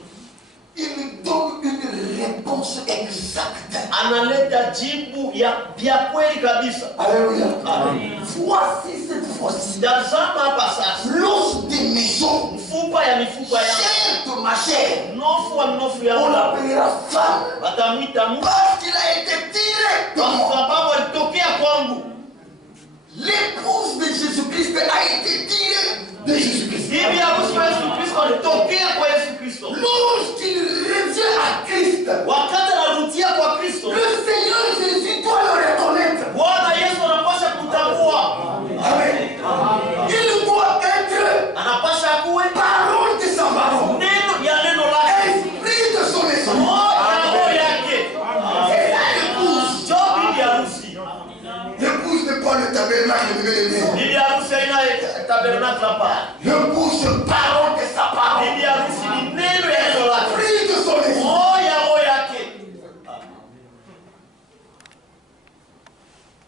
il lui donne une réponse exacte. analeta jibu ya kweli kabisa. Alléluia. Amen. Voici cette fois-ci Tazama hapa sasa. l'os des maisons, Mfupa ya mifupa ya chair de ma chair. mnofu wa mnofu ya On l'appellera femme watamwita Mungu parce qu'il a été tiré de kwa moi. sababu alitokea kwangu. L'épouse de Jésus-Christ a été tirée de Jésus-Christ. Bibi harusi wa Yesu Kristo alitokea kwa Yesu Kristo. Lorsqu'il revient à Christ, Wakati anarudia kwa Kristo, le Seigneur Jésus doit le reconnaître. Bwana Yesu anapasha kutambua. Amen. Il doit être Anapasha kuwe parole de sa parole, neno ya neno lake. esprit de son esprit. Roho yake. C'est ça l'épouse. Jo bibi harusi. L'épouse n'est pas le tabernacle de bien-aimé. Bibi harusi haina tabernacle hapa. L'épouse, parole de sa parole, Bibi harusi ni neno ya neno lake. esprit de son esprit. Roho yake.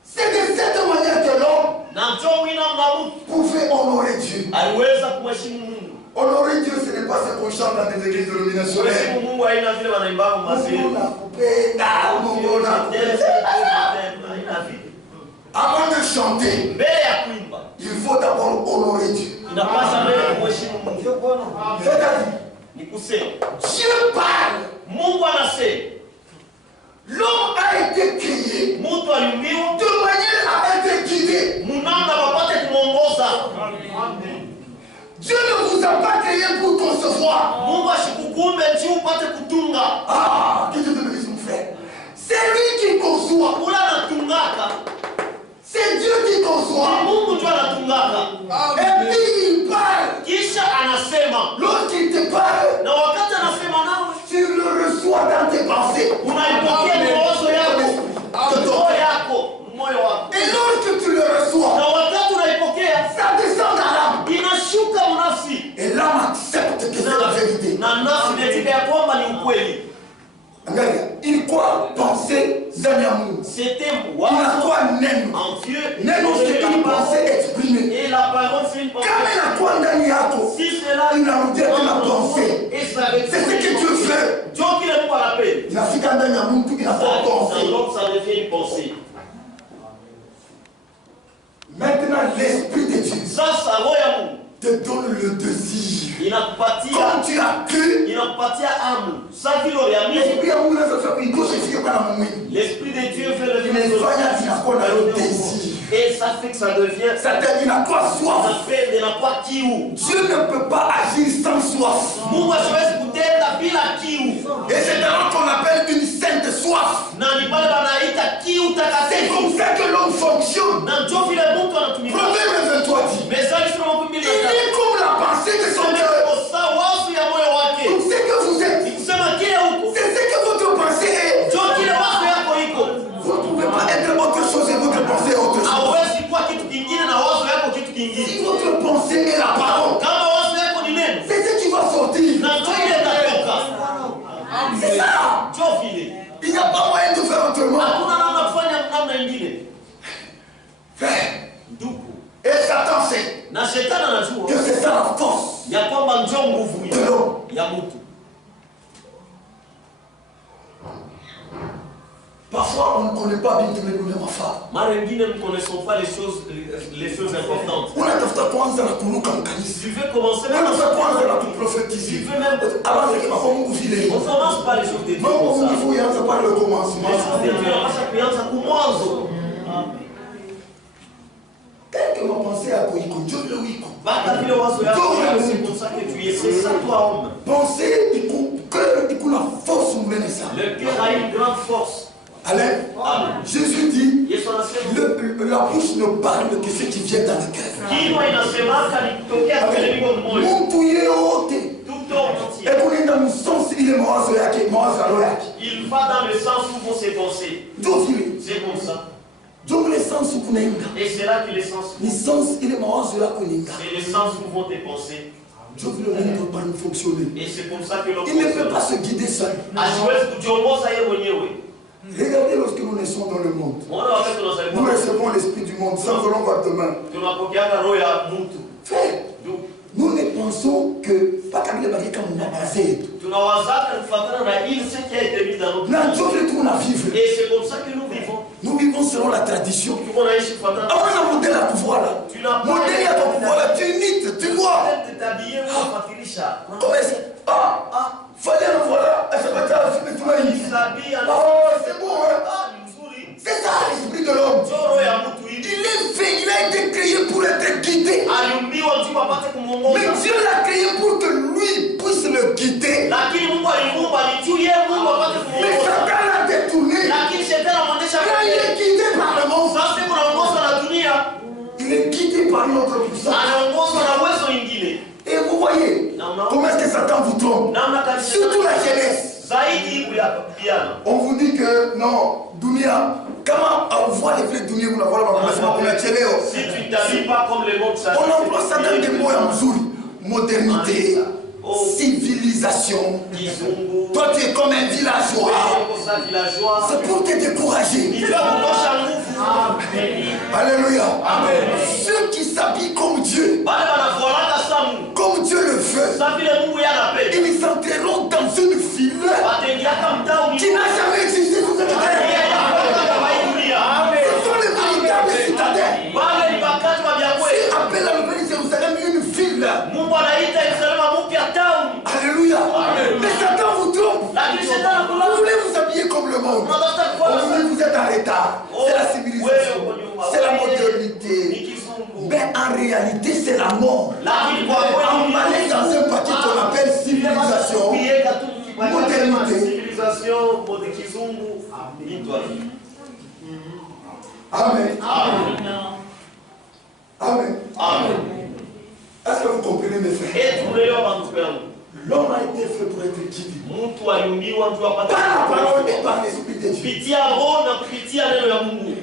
C'est de cette manière que l'homme Na njoo mwina mnamu pouvait honorer Dieu. aliweza kumheshimu Mungu. Honorer Dieu, ce n'est pas ce qu'on chante dans des églises denominationnelles. Kuheshimu Mungu haina vile wanaimba mazuri. Mungu nakupenda, Mungu nakupenda. Haina vile. Avant de chanter, Mbele ya kuimba il faut d'abord honorer Dieu. inapasa mbele kumheshimu Mungu. C'est-à-dire, Ni kusema Dieu parle. Mungu anasema L'homme a été créé mtu aliumbiwa de manière à être guidé. munamna wapate kumwongoza. Dieu ne vous a pas créé pour concevoir. Mungu ashikukumbe nchi upate kutunga. Que Dieu te bénisse, mon frère. C'est lui qui conçoit. Ula anatungaka. C'est Dieu qui conçoit. Mungu ndio anatungaka. Et puis il parle. Kisha anasema. Lorsqu'il te parle, Na wakati anasema nawe, tu le reçois dans tes pensées. unaipokea mawazo yako, roho yako, moyo wako. Et lorsque tu le reçois, Na wakati unaipokea, ça descend dans l'âme. inashuka unafsi. Et l'âme accepte que c'est la vérité. Na nafsi inatika ya kwamba ni ukweli. Regarde, il croit penser Zanyamu. C'était Il a wazo quoi Neno? en Dieu. Neno, c'est une pensée exprimée. Et la parole, c'est une pensée. Quand il a quoi ndani yako, Si cela il a dit la pensée. et ça C'est ce que Dieu veut. Dieu qui le pour la paix. Il a fait quand ndani ya mtu inakuwa pensée. Ça devient une pensée. Maintenant, l'Esprit de Dieu Ça, ça roho ya Mungu te donne le désir. inakupatia Quand tu as cru, inakupatia amu. Sa vile uliamini, l'Esprit ya Mungu anaweza ikushifika kwa mwili. l'esprit de Dieu fait le Inafanya zinakuwa na le désir. et ça fait que ça devient Ça te inakuwa soif. ça fait de la kwa kiu. Dieu ne peut pas agir sans soif. Mungu hasiwezi kutenda bila kiu. Et c'est alors qu'on appelle une sainte soif. Na ni pale wanaita kiu C'est takatifu. comme ça que l'homme fonctionne. Na ndio vile mtu anatumika. Proverbe 23 dit, Mezali sura makumi mbili na il tatu. est comme la pensée de son cœur. Sa wazo ya moyo wake. Donc c'est que vous êtes. Kusema kile huko. C'est ce que votre pensée est. Ndio kile wazo yako iko. Vous ne pouvez pas être autre chose et votre pensée est autre chose. Hauwezi kuwa kitu kingine na wazo yako kitu kingine. Si votre pensée est la parole, Kama wazo yako ni neno. c'est ce qui va sortir. Na ndio ile itatoka. C'est ça. Ndio vile. Il n'y a pas moyen de faire autrement. Hakuna namna kufanya namna nyingine. Frère, Ndugu, Na shetani anajua que c'est ça la force ya kwamba njoo nguvu de l'homme. ya mtu. Parfois, on ne connaît pas bien tous les problèmes à faire. Mara nyingine ne connaissons pas les choses importantes. Unatafuta kwanza na kuruka mkanisa. Tu veux commencer même Unatafuta kwanza na tu kuprofetiser. veux même Avant que mambo Mungu vile. on commence par les choses de Dieu. Mambo Comme ça. Mungu faut yanza par le Les commencement. choses de Dieu wanapaswa kuanza kumwanzo. Tel que ma pensée a koiko, Dieu le wiko. Baka vile wazo yako c'est pour ça que tu es. C'est ça toi homme. Pensée, il cœur, il la force ou ça. Le cœur a une grande force. Allez. Amen. Jésus dit, Yesu anasema la bouche ne parle que ce qui vient dans le cœur. kinywa inasemaka nikitokea kwenye moyo. Mtu yeyote Tout homme entier. ekuenda msonsi ile mawazo yake, mawazo ya roho yake. Il va dans le sens où vont ses pensées. Ndio vile. C'est comme ça. Ndio le sens kunaenda. Et c'est là que les sens Ni sens ile mawazo yako inaenda. c'est le sens où vont tes pensées. Ndio vile ne peut pas nous fonctionner. Et c'est comme ça que l'homme Il ne peut pas se guider seul. Asiwezi kujiongoza yeye mwenyewe. Regardez lorsque nous naissons dans le monde. Mwana wakati Nous tunazaliwa recevons l'esprit du monde sans voler votre main. tunapokeaga roho ya mtu. Frère, nous ne pensons que pas comme les barrières comme on a pensé. Tunawazaka kufuatana na ile ce qui a été mis dans notre Là, vie. Dieu veut tout la vivre. Et c'est comme ça que nous vivons. Nous vivons selon la tradition. Tuko naishi kufuatana Avant un modèle à pouvoir là. Tu n'as pas Modèle à ton pouvoir là, tu imites, tu vois. de t'habiller ou kufuatilisha. Comment est-ce que. Fallait le voilà. Elle se met à fumer tout le monde. S'habille en Oh, c'est bon, hein. Ah, ni mzuri. C'est ça l'esprit de l'homme. Ndio roho ya mtu hivi. Il est fait, il a été créé pour être guidé. Aliumbiwa juu apate Mais kumuongoza. Dieu l'a créé pour que lui puisse le guider. Lakini Mungu alimuumba ni juu yeye Mungu apate Mais kumuongoza. Satan l'a détourné. Lakini shetani anamuendesha Là, il est guidé par le monde. sasa kunaongozwa na dunia. Il est guidé par une autre puissance. Anaongozwa na uwezo mwingine. Et vous voyez, comment est-ce que Satan vous trompe? Namna kabisa. Surtout la jeunesse. Zaidi kuyapiana. On vous dit que non, Dunia, comment on voit les vrais Dunia, on a Si tu ne t'habilles pas comme le monde, ça. on emploie ça dans des mots en Mzouri. Modernité, Oh. civilisation. Kizungu. Toi, tu es comme un villageois. Comme ça, villageois. C'est pour te décourager. Il doit kutosha nguvu. Alléluia. Amen. Ceux qui s'habillent comme Dieu, Bale wanafuata samu. comme Dieu le veut, Sasa vile Mungu yanapenda. ils s'enterreront dans une file Wataingiaka mtaa qui n'a jamais existé sur cette terre. Ce sont les véritables citadins. Wale ni bakati wa vya kweli. Ils appellent la nouvelle Jérusalem une ville. Mungu anaita Yerusalemu mpya town. Alléluia. Mais Satan vous trompe. Lakini shetani Vous anakula. voulez vous habiller comme le monde. Unatafuta On kufuata vous dit vous êtes en retard. C'est la civilisation. C'est la ni modernité. kizungu. Mais en réalité, c'est la mort. Lakini kwa kweli Emballé dans un paquet qu'on appelle civilisation. kuiweka tu Modernité. civilisation, mode kizungu. Itwa. Amen. Amen. Amen. Amen. Est-ce que vous comprenez mes frères? Et tunaelewa bantu yangu. L'homme a été fait pour être guidé. Mtu aliumbiwa mtu apate Par la parole et par l'esprit de Dieu. kupitia roho na kupitia neno la Mungu.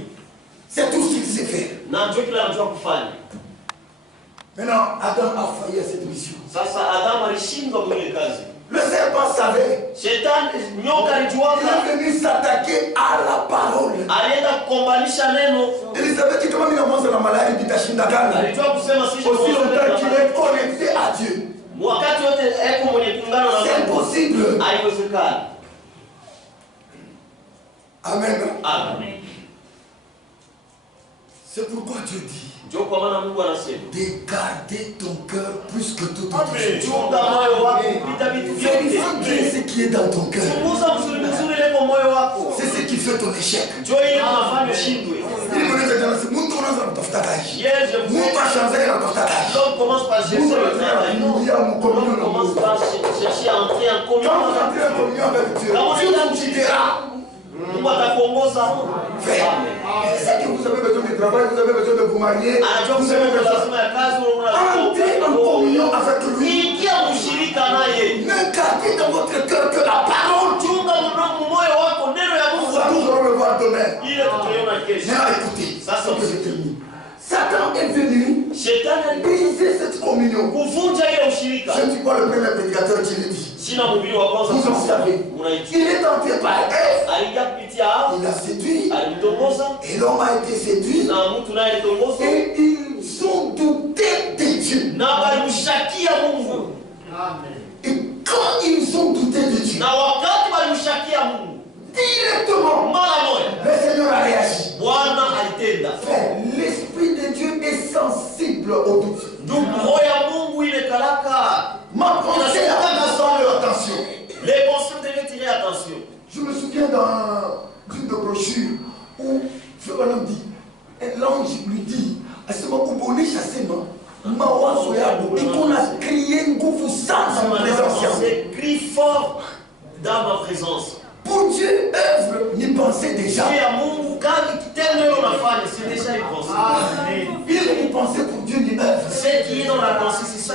C'est tout ce qu'il sait faire. Na ndio kila anajua kufanya. Maintenant, Adam a failli à cette mission. Sasa Adamu alishindwa kwenye kazi. Le serpent savait. Shetani nyoka Il alijuaka, est venu s'attaquer à la parole. alienda kukombanisha neno. Il savait que comme il a mangé la maladie, il t'a chindagana. Alijua kusema si Aussi longtemps qu'il est connecté à Dieu. wakati wote eko mwenye kuungana na C'est Mungu. possible. Haiwezekani. Amen. Amen. C'est pourquoi Dieu dit Ndio kwa maana Mungu anasema, de garder ton cœur plus que toute autre chose. chunga moyo wako kupita vitu Vérifie vyote. bien ce qui est dans ton cœur. Chunguza mzuri mzuri ile kwa moyo wako. C'est ce qui fait ton échec. Ndio ile unafanya ushindwe. Il me dit que c'est mon tour dans un taftakage. Yes, je Mon vous pas changer dans ton taftakage. L'homme commence par chercher le travail. L'homme commence par chercher à entrer en Quand communion. vous entrez en communion avec Dieu, Dieu vous guidera. Mungu atakuongoza. Frère, c'est que vous avez besoin de travail, vous avez besoin de vous marier, Anajua vous kusema avez kwa besoin lazima ya kazi d'entrer en communion avec lui. Ingia ushirika naye. Ne gardez dans votre cœur que la parole. Chunga mdomo moyo wako neno ya Mungu Ça, nous tu. allons le voir demain. Ile tutaiona kesho. Mais écoutez, Ça, c'est que je termine. Satan est venu Shetani briser cette communion. kuvunja ile ushirika. Je ne suis pas le premier prédicateur qui le dit. Sina mhubiri wa kwanza Vous en savez. unaijua. Il est entré par Ève. Aliingia kupitia hao, Il a séduit. alimtongoza Et l'homme a été séduit. na mtu naye alitongoza. Et ils ont douté de Et quand ils ont douté de Dieu, directement, le Seigneur a réagi. Frère, l'Esprit de Dieu est sensible au doute. Ma pensée a besoin de attention. Les penseurs devaient tirer attention. Je me souviens d'une brochure où Frère dit, l'ange lui dit, à ce moment où on est chassé, et qu'on a crié un coup sans ma présence. Crie fort dans ma présence. Pour Dieu, œuvre, n'y pensait déjà. C'est déjà une pensée. Il n'y pensait pour Dieu, n'y œuvre. Ce qui est dans la pensée, c'est ça.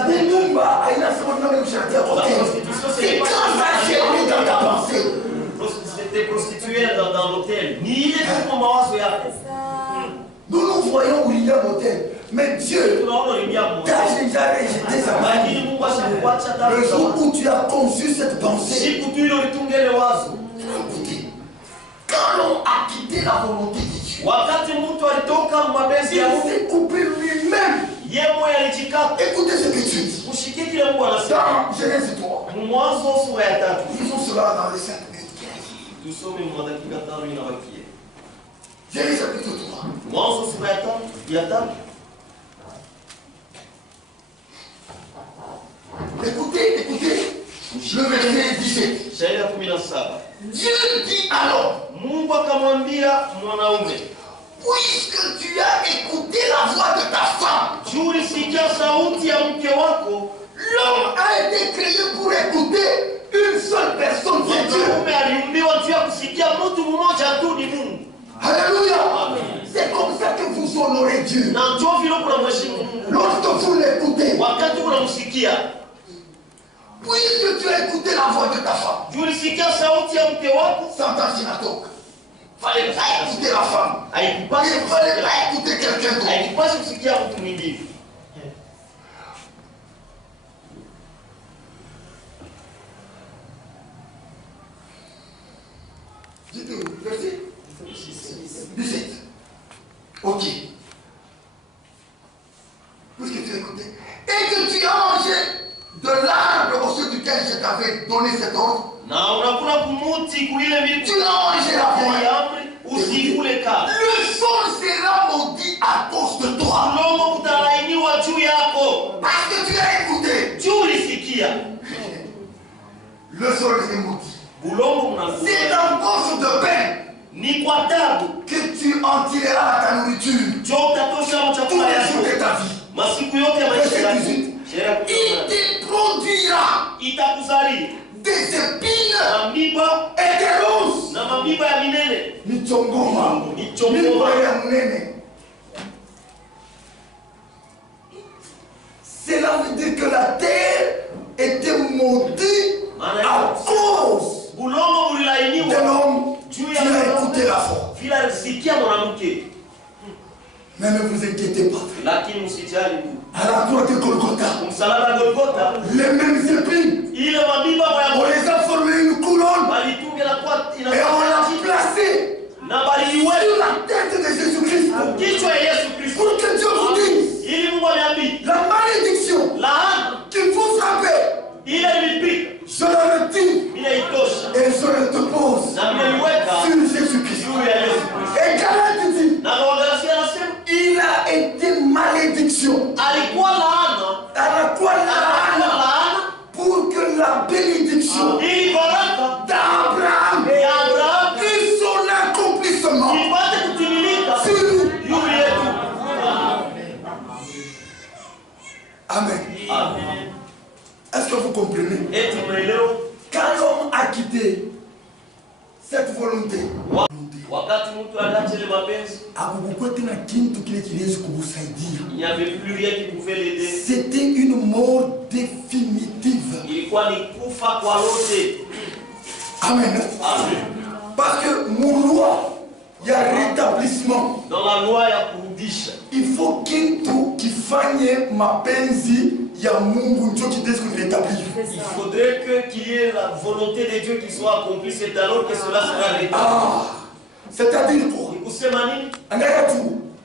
C'est quand ça germé dans ta pensée. C'était prostitué dans l'hôtel. Nous nous voyons William Hôtel. Mais Dieu t'a déjà rejeté sa main. Le jour où tu as conçu cette pensée, quand l'on a quitté la volonté de Dieu, il s'est coupé lui-même. Écoutez ce que Dieu dit. Dans Genèse 3, faisons cela dans les 5 minutes. Genèse chapitre 3. Écoutez, le verset 17. Dieu dit alors, puisque tu as écouté la voix de ta femme, l'homme a été créé pour écouter une seule personne, c'est Dieu. Alléluia. C'est comme ça que vous honorez Dieu. Lorsque vous l'écoutez, puisque tu as écouté la voix de ta femme, Satan Sinatoka. Fallait pas écouter la femme. Il fallait pas écouter quelqu'un d'autre. Dites-le, verset 17. Ok. Puisque tu as écouté. Et que tu as mangé de l'arbre au sujet duquel je t'avais donné cet ordre. Tu l'as mangé la voix. Le sol sera maudit à cause de toi. Parce que tu as écouté. Le sol est maudit. C'est en cause de peine que tu en tireras ta nourriture tous les jours de ta vie. Il te produira des épines et des ronces. Cela veut dire que la terre était maudite à cause de l'homme qui a écouté la voix. Mais ne vous inquiétez pas. À la croix de Golgotha, les mêmes épines, on les a formé une couronne et on l'a placé sur la tête de Jésus-Christ. Pour que Dieu vous dise la malédiction qui vous frappait, je la retire et je le dépose sur Jésus-Christ. Et Galate dit, il a été malédiction. À la quoi la pour que la bénédiction d'Abraham et son accomplissement sur nous. Amen. Est-ce que vous comprenez? Quand l'homme a quitté cette volonté, il n'y avait plus rien qui pouvait l'aider. C'était une mort définitive. Amen. Parce que mon loi, il y a rétablissement. Dans la loi, il y a kurudisha. Il faut qu'il fasse mapenzi ya Mungu ndio kitaweza kurétablir. Il faudrait qu'il y ait la volonté de Dieu qui soit accomplie, c'est alors que cela sera rétabli. C'est-à-dire quoi?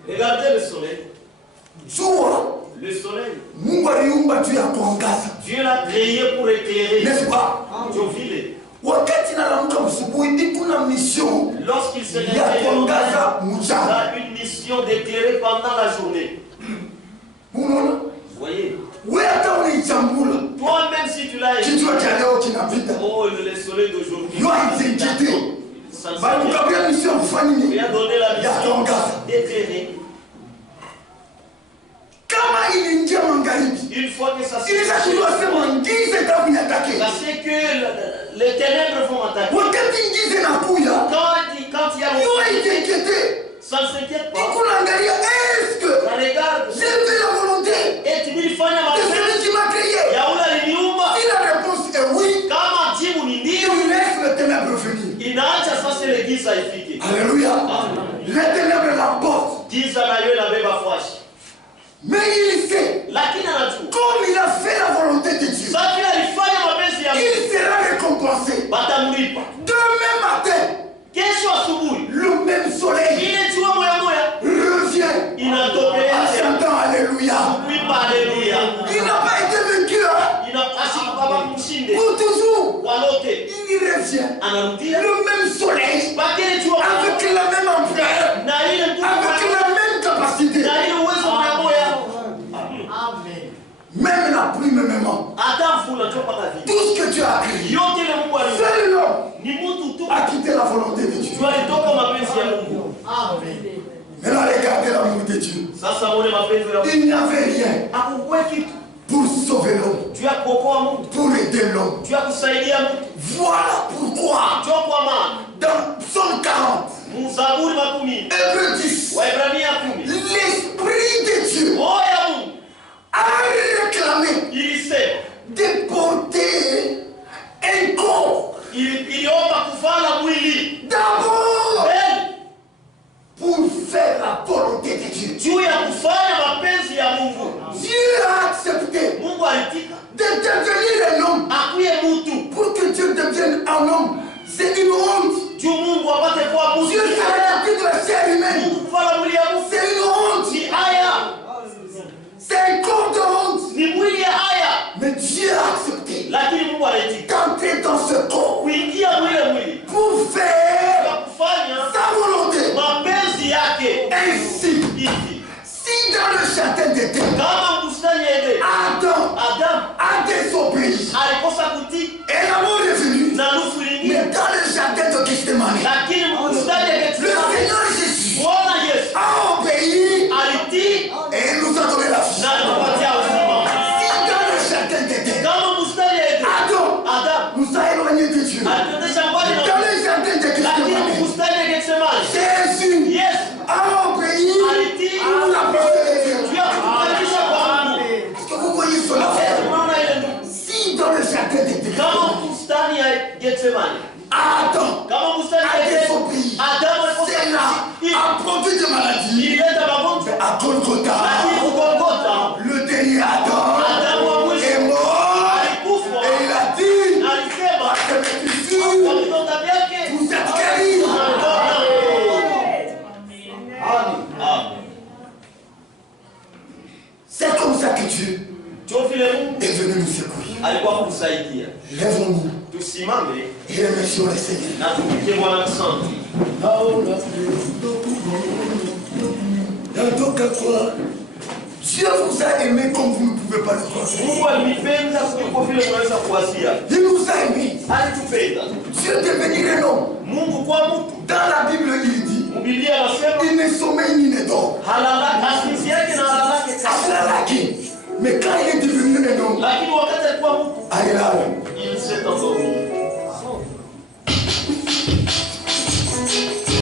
Regardez le soleil. Le soleil. Mungu Dieu l'a créé pour éclairer. N'est-ce pas? Lorsqu'il se réveille, il a une mission d'éclairer pendant la journée. Vous voyez? Toi-même, si tu l'as écouté, oh, le soleil d'aujourd'hui, ça lui a donné la mission d'éclairer. Une fois que ça se sachez que les ténèbres vont attaquer. Quand il y a ça ne s'inquiète pas. Ça regarde. La volonté Et tu dis, de celui qui m'a créé. Si la réponse est oui, il laisse les ténèbres venir. Alléluia. Les ténèbres l'emportent. Mais il sait, comme il a fait la volonté de Dieu, il sera récompensé. Demain matin, le même soleil revient en chantant Alléluia. Il n'a pas été vaincu. Pour toujours, il revient. Le même soleil, avec la même ampleur, avec la même capacité. Même la pluie, même tout ce que tu as créé, seul l'homme a quitté la volonté de Dieu. Maintenant, regardez l'amour de Dieu. Il n'y avait rien pour sauver l'homme, pour aider l'homme. Voilà pourquoi, dans Psaume 40, Hébreux 10, l'Esprit de Dieu a réclamé de porter un corps d'abord pour faire la volonté de Dieu. Dieu a accepté de devenir un homme. Pour que Dieu devienne un homme, c'est une honte. Dieu s'est revêtu de la chair humaine. C'est une honte. C'est un corps de honte. Mais Dieu a accepté d'entrer dans ce corps pour faire sa volonté. Ainsi, si dans le jardin d'Éden, Adam a désobéi et l'amour est venu, mais dans le jardin de Gethsemane, le Seigneur Jésus a obéi et nous a donné la vie. Si dans le jardin d'Éden, Adam nous a éloignés de Dieu, dans le jardin de Gethsemane, Jésus a obéi et nous a porté. Est-ce que vous voyez cela? Si dans le jardin d'Éden, Adam a désobéi, c'est là, a produit des maladies. Mais à Golgotha, le dernier Adam est mort et il a dit à ses fissures, vous êtes guéris. C'est comme ça que Dieu est venu nous secourir. Lèvons-nous et remercions le Seigneur. Dieu vous a aimé comme vous ne pouvez pas le croire. Il nous a aimé. Dieu devenirait l'homme. Dans la Bible, il dit il ne sommeille ni ne dort. Mais quand il est devenu un homme,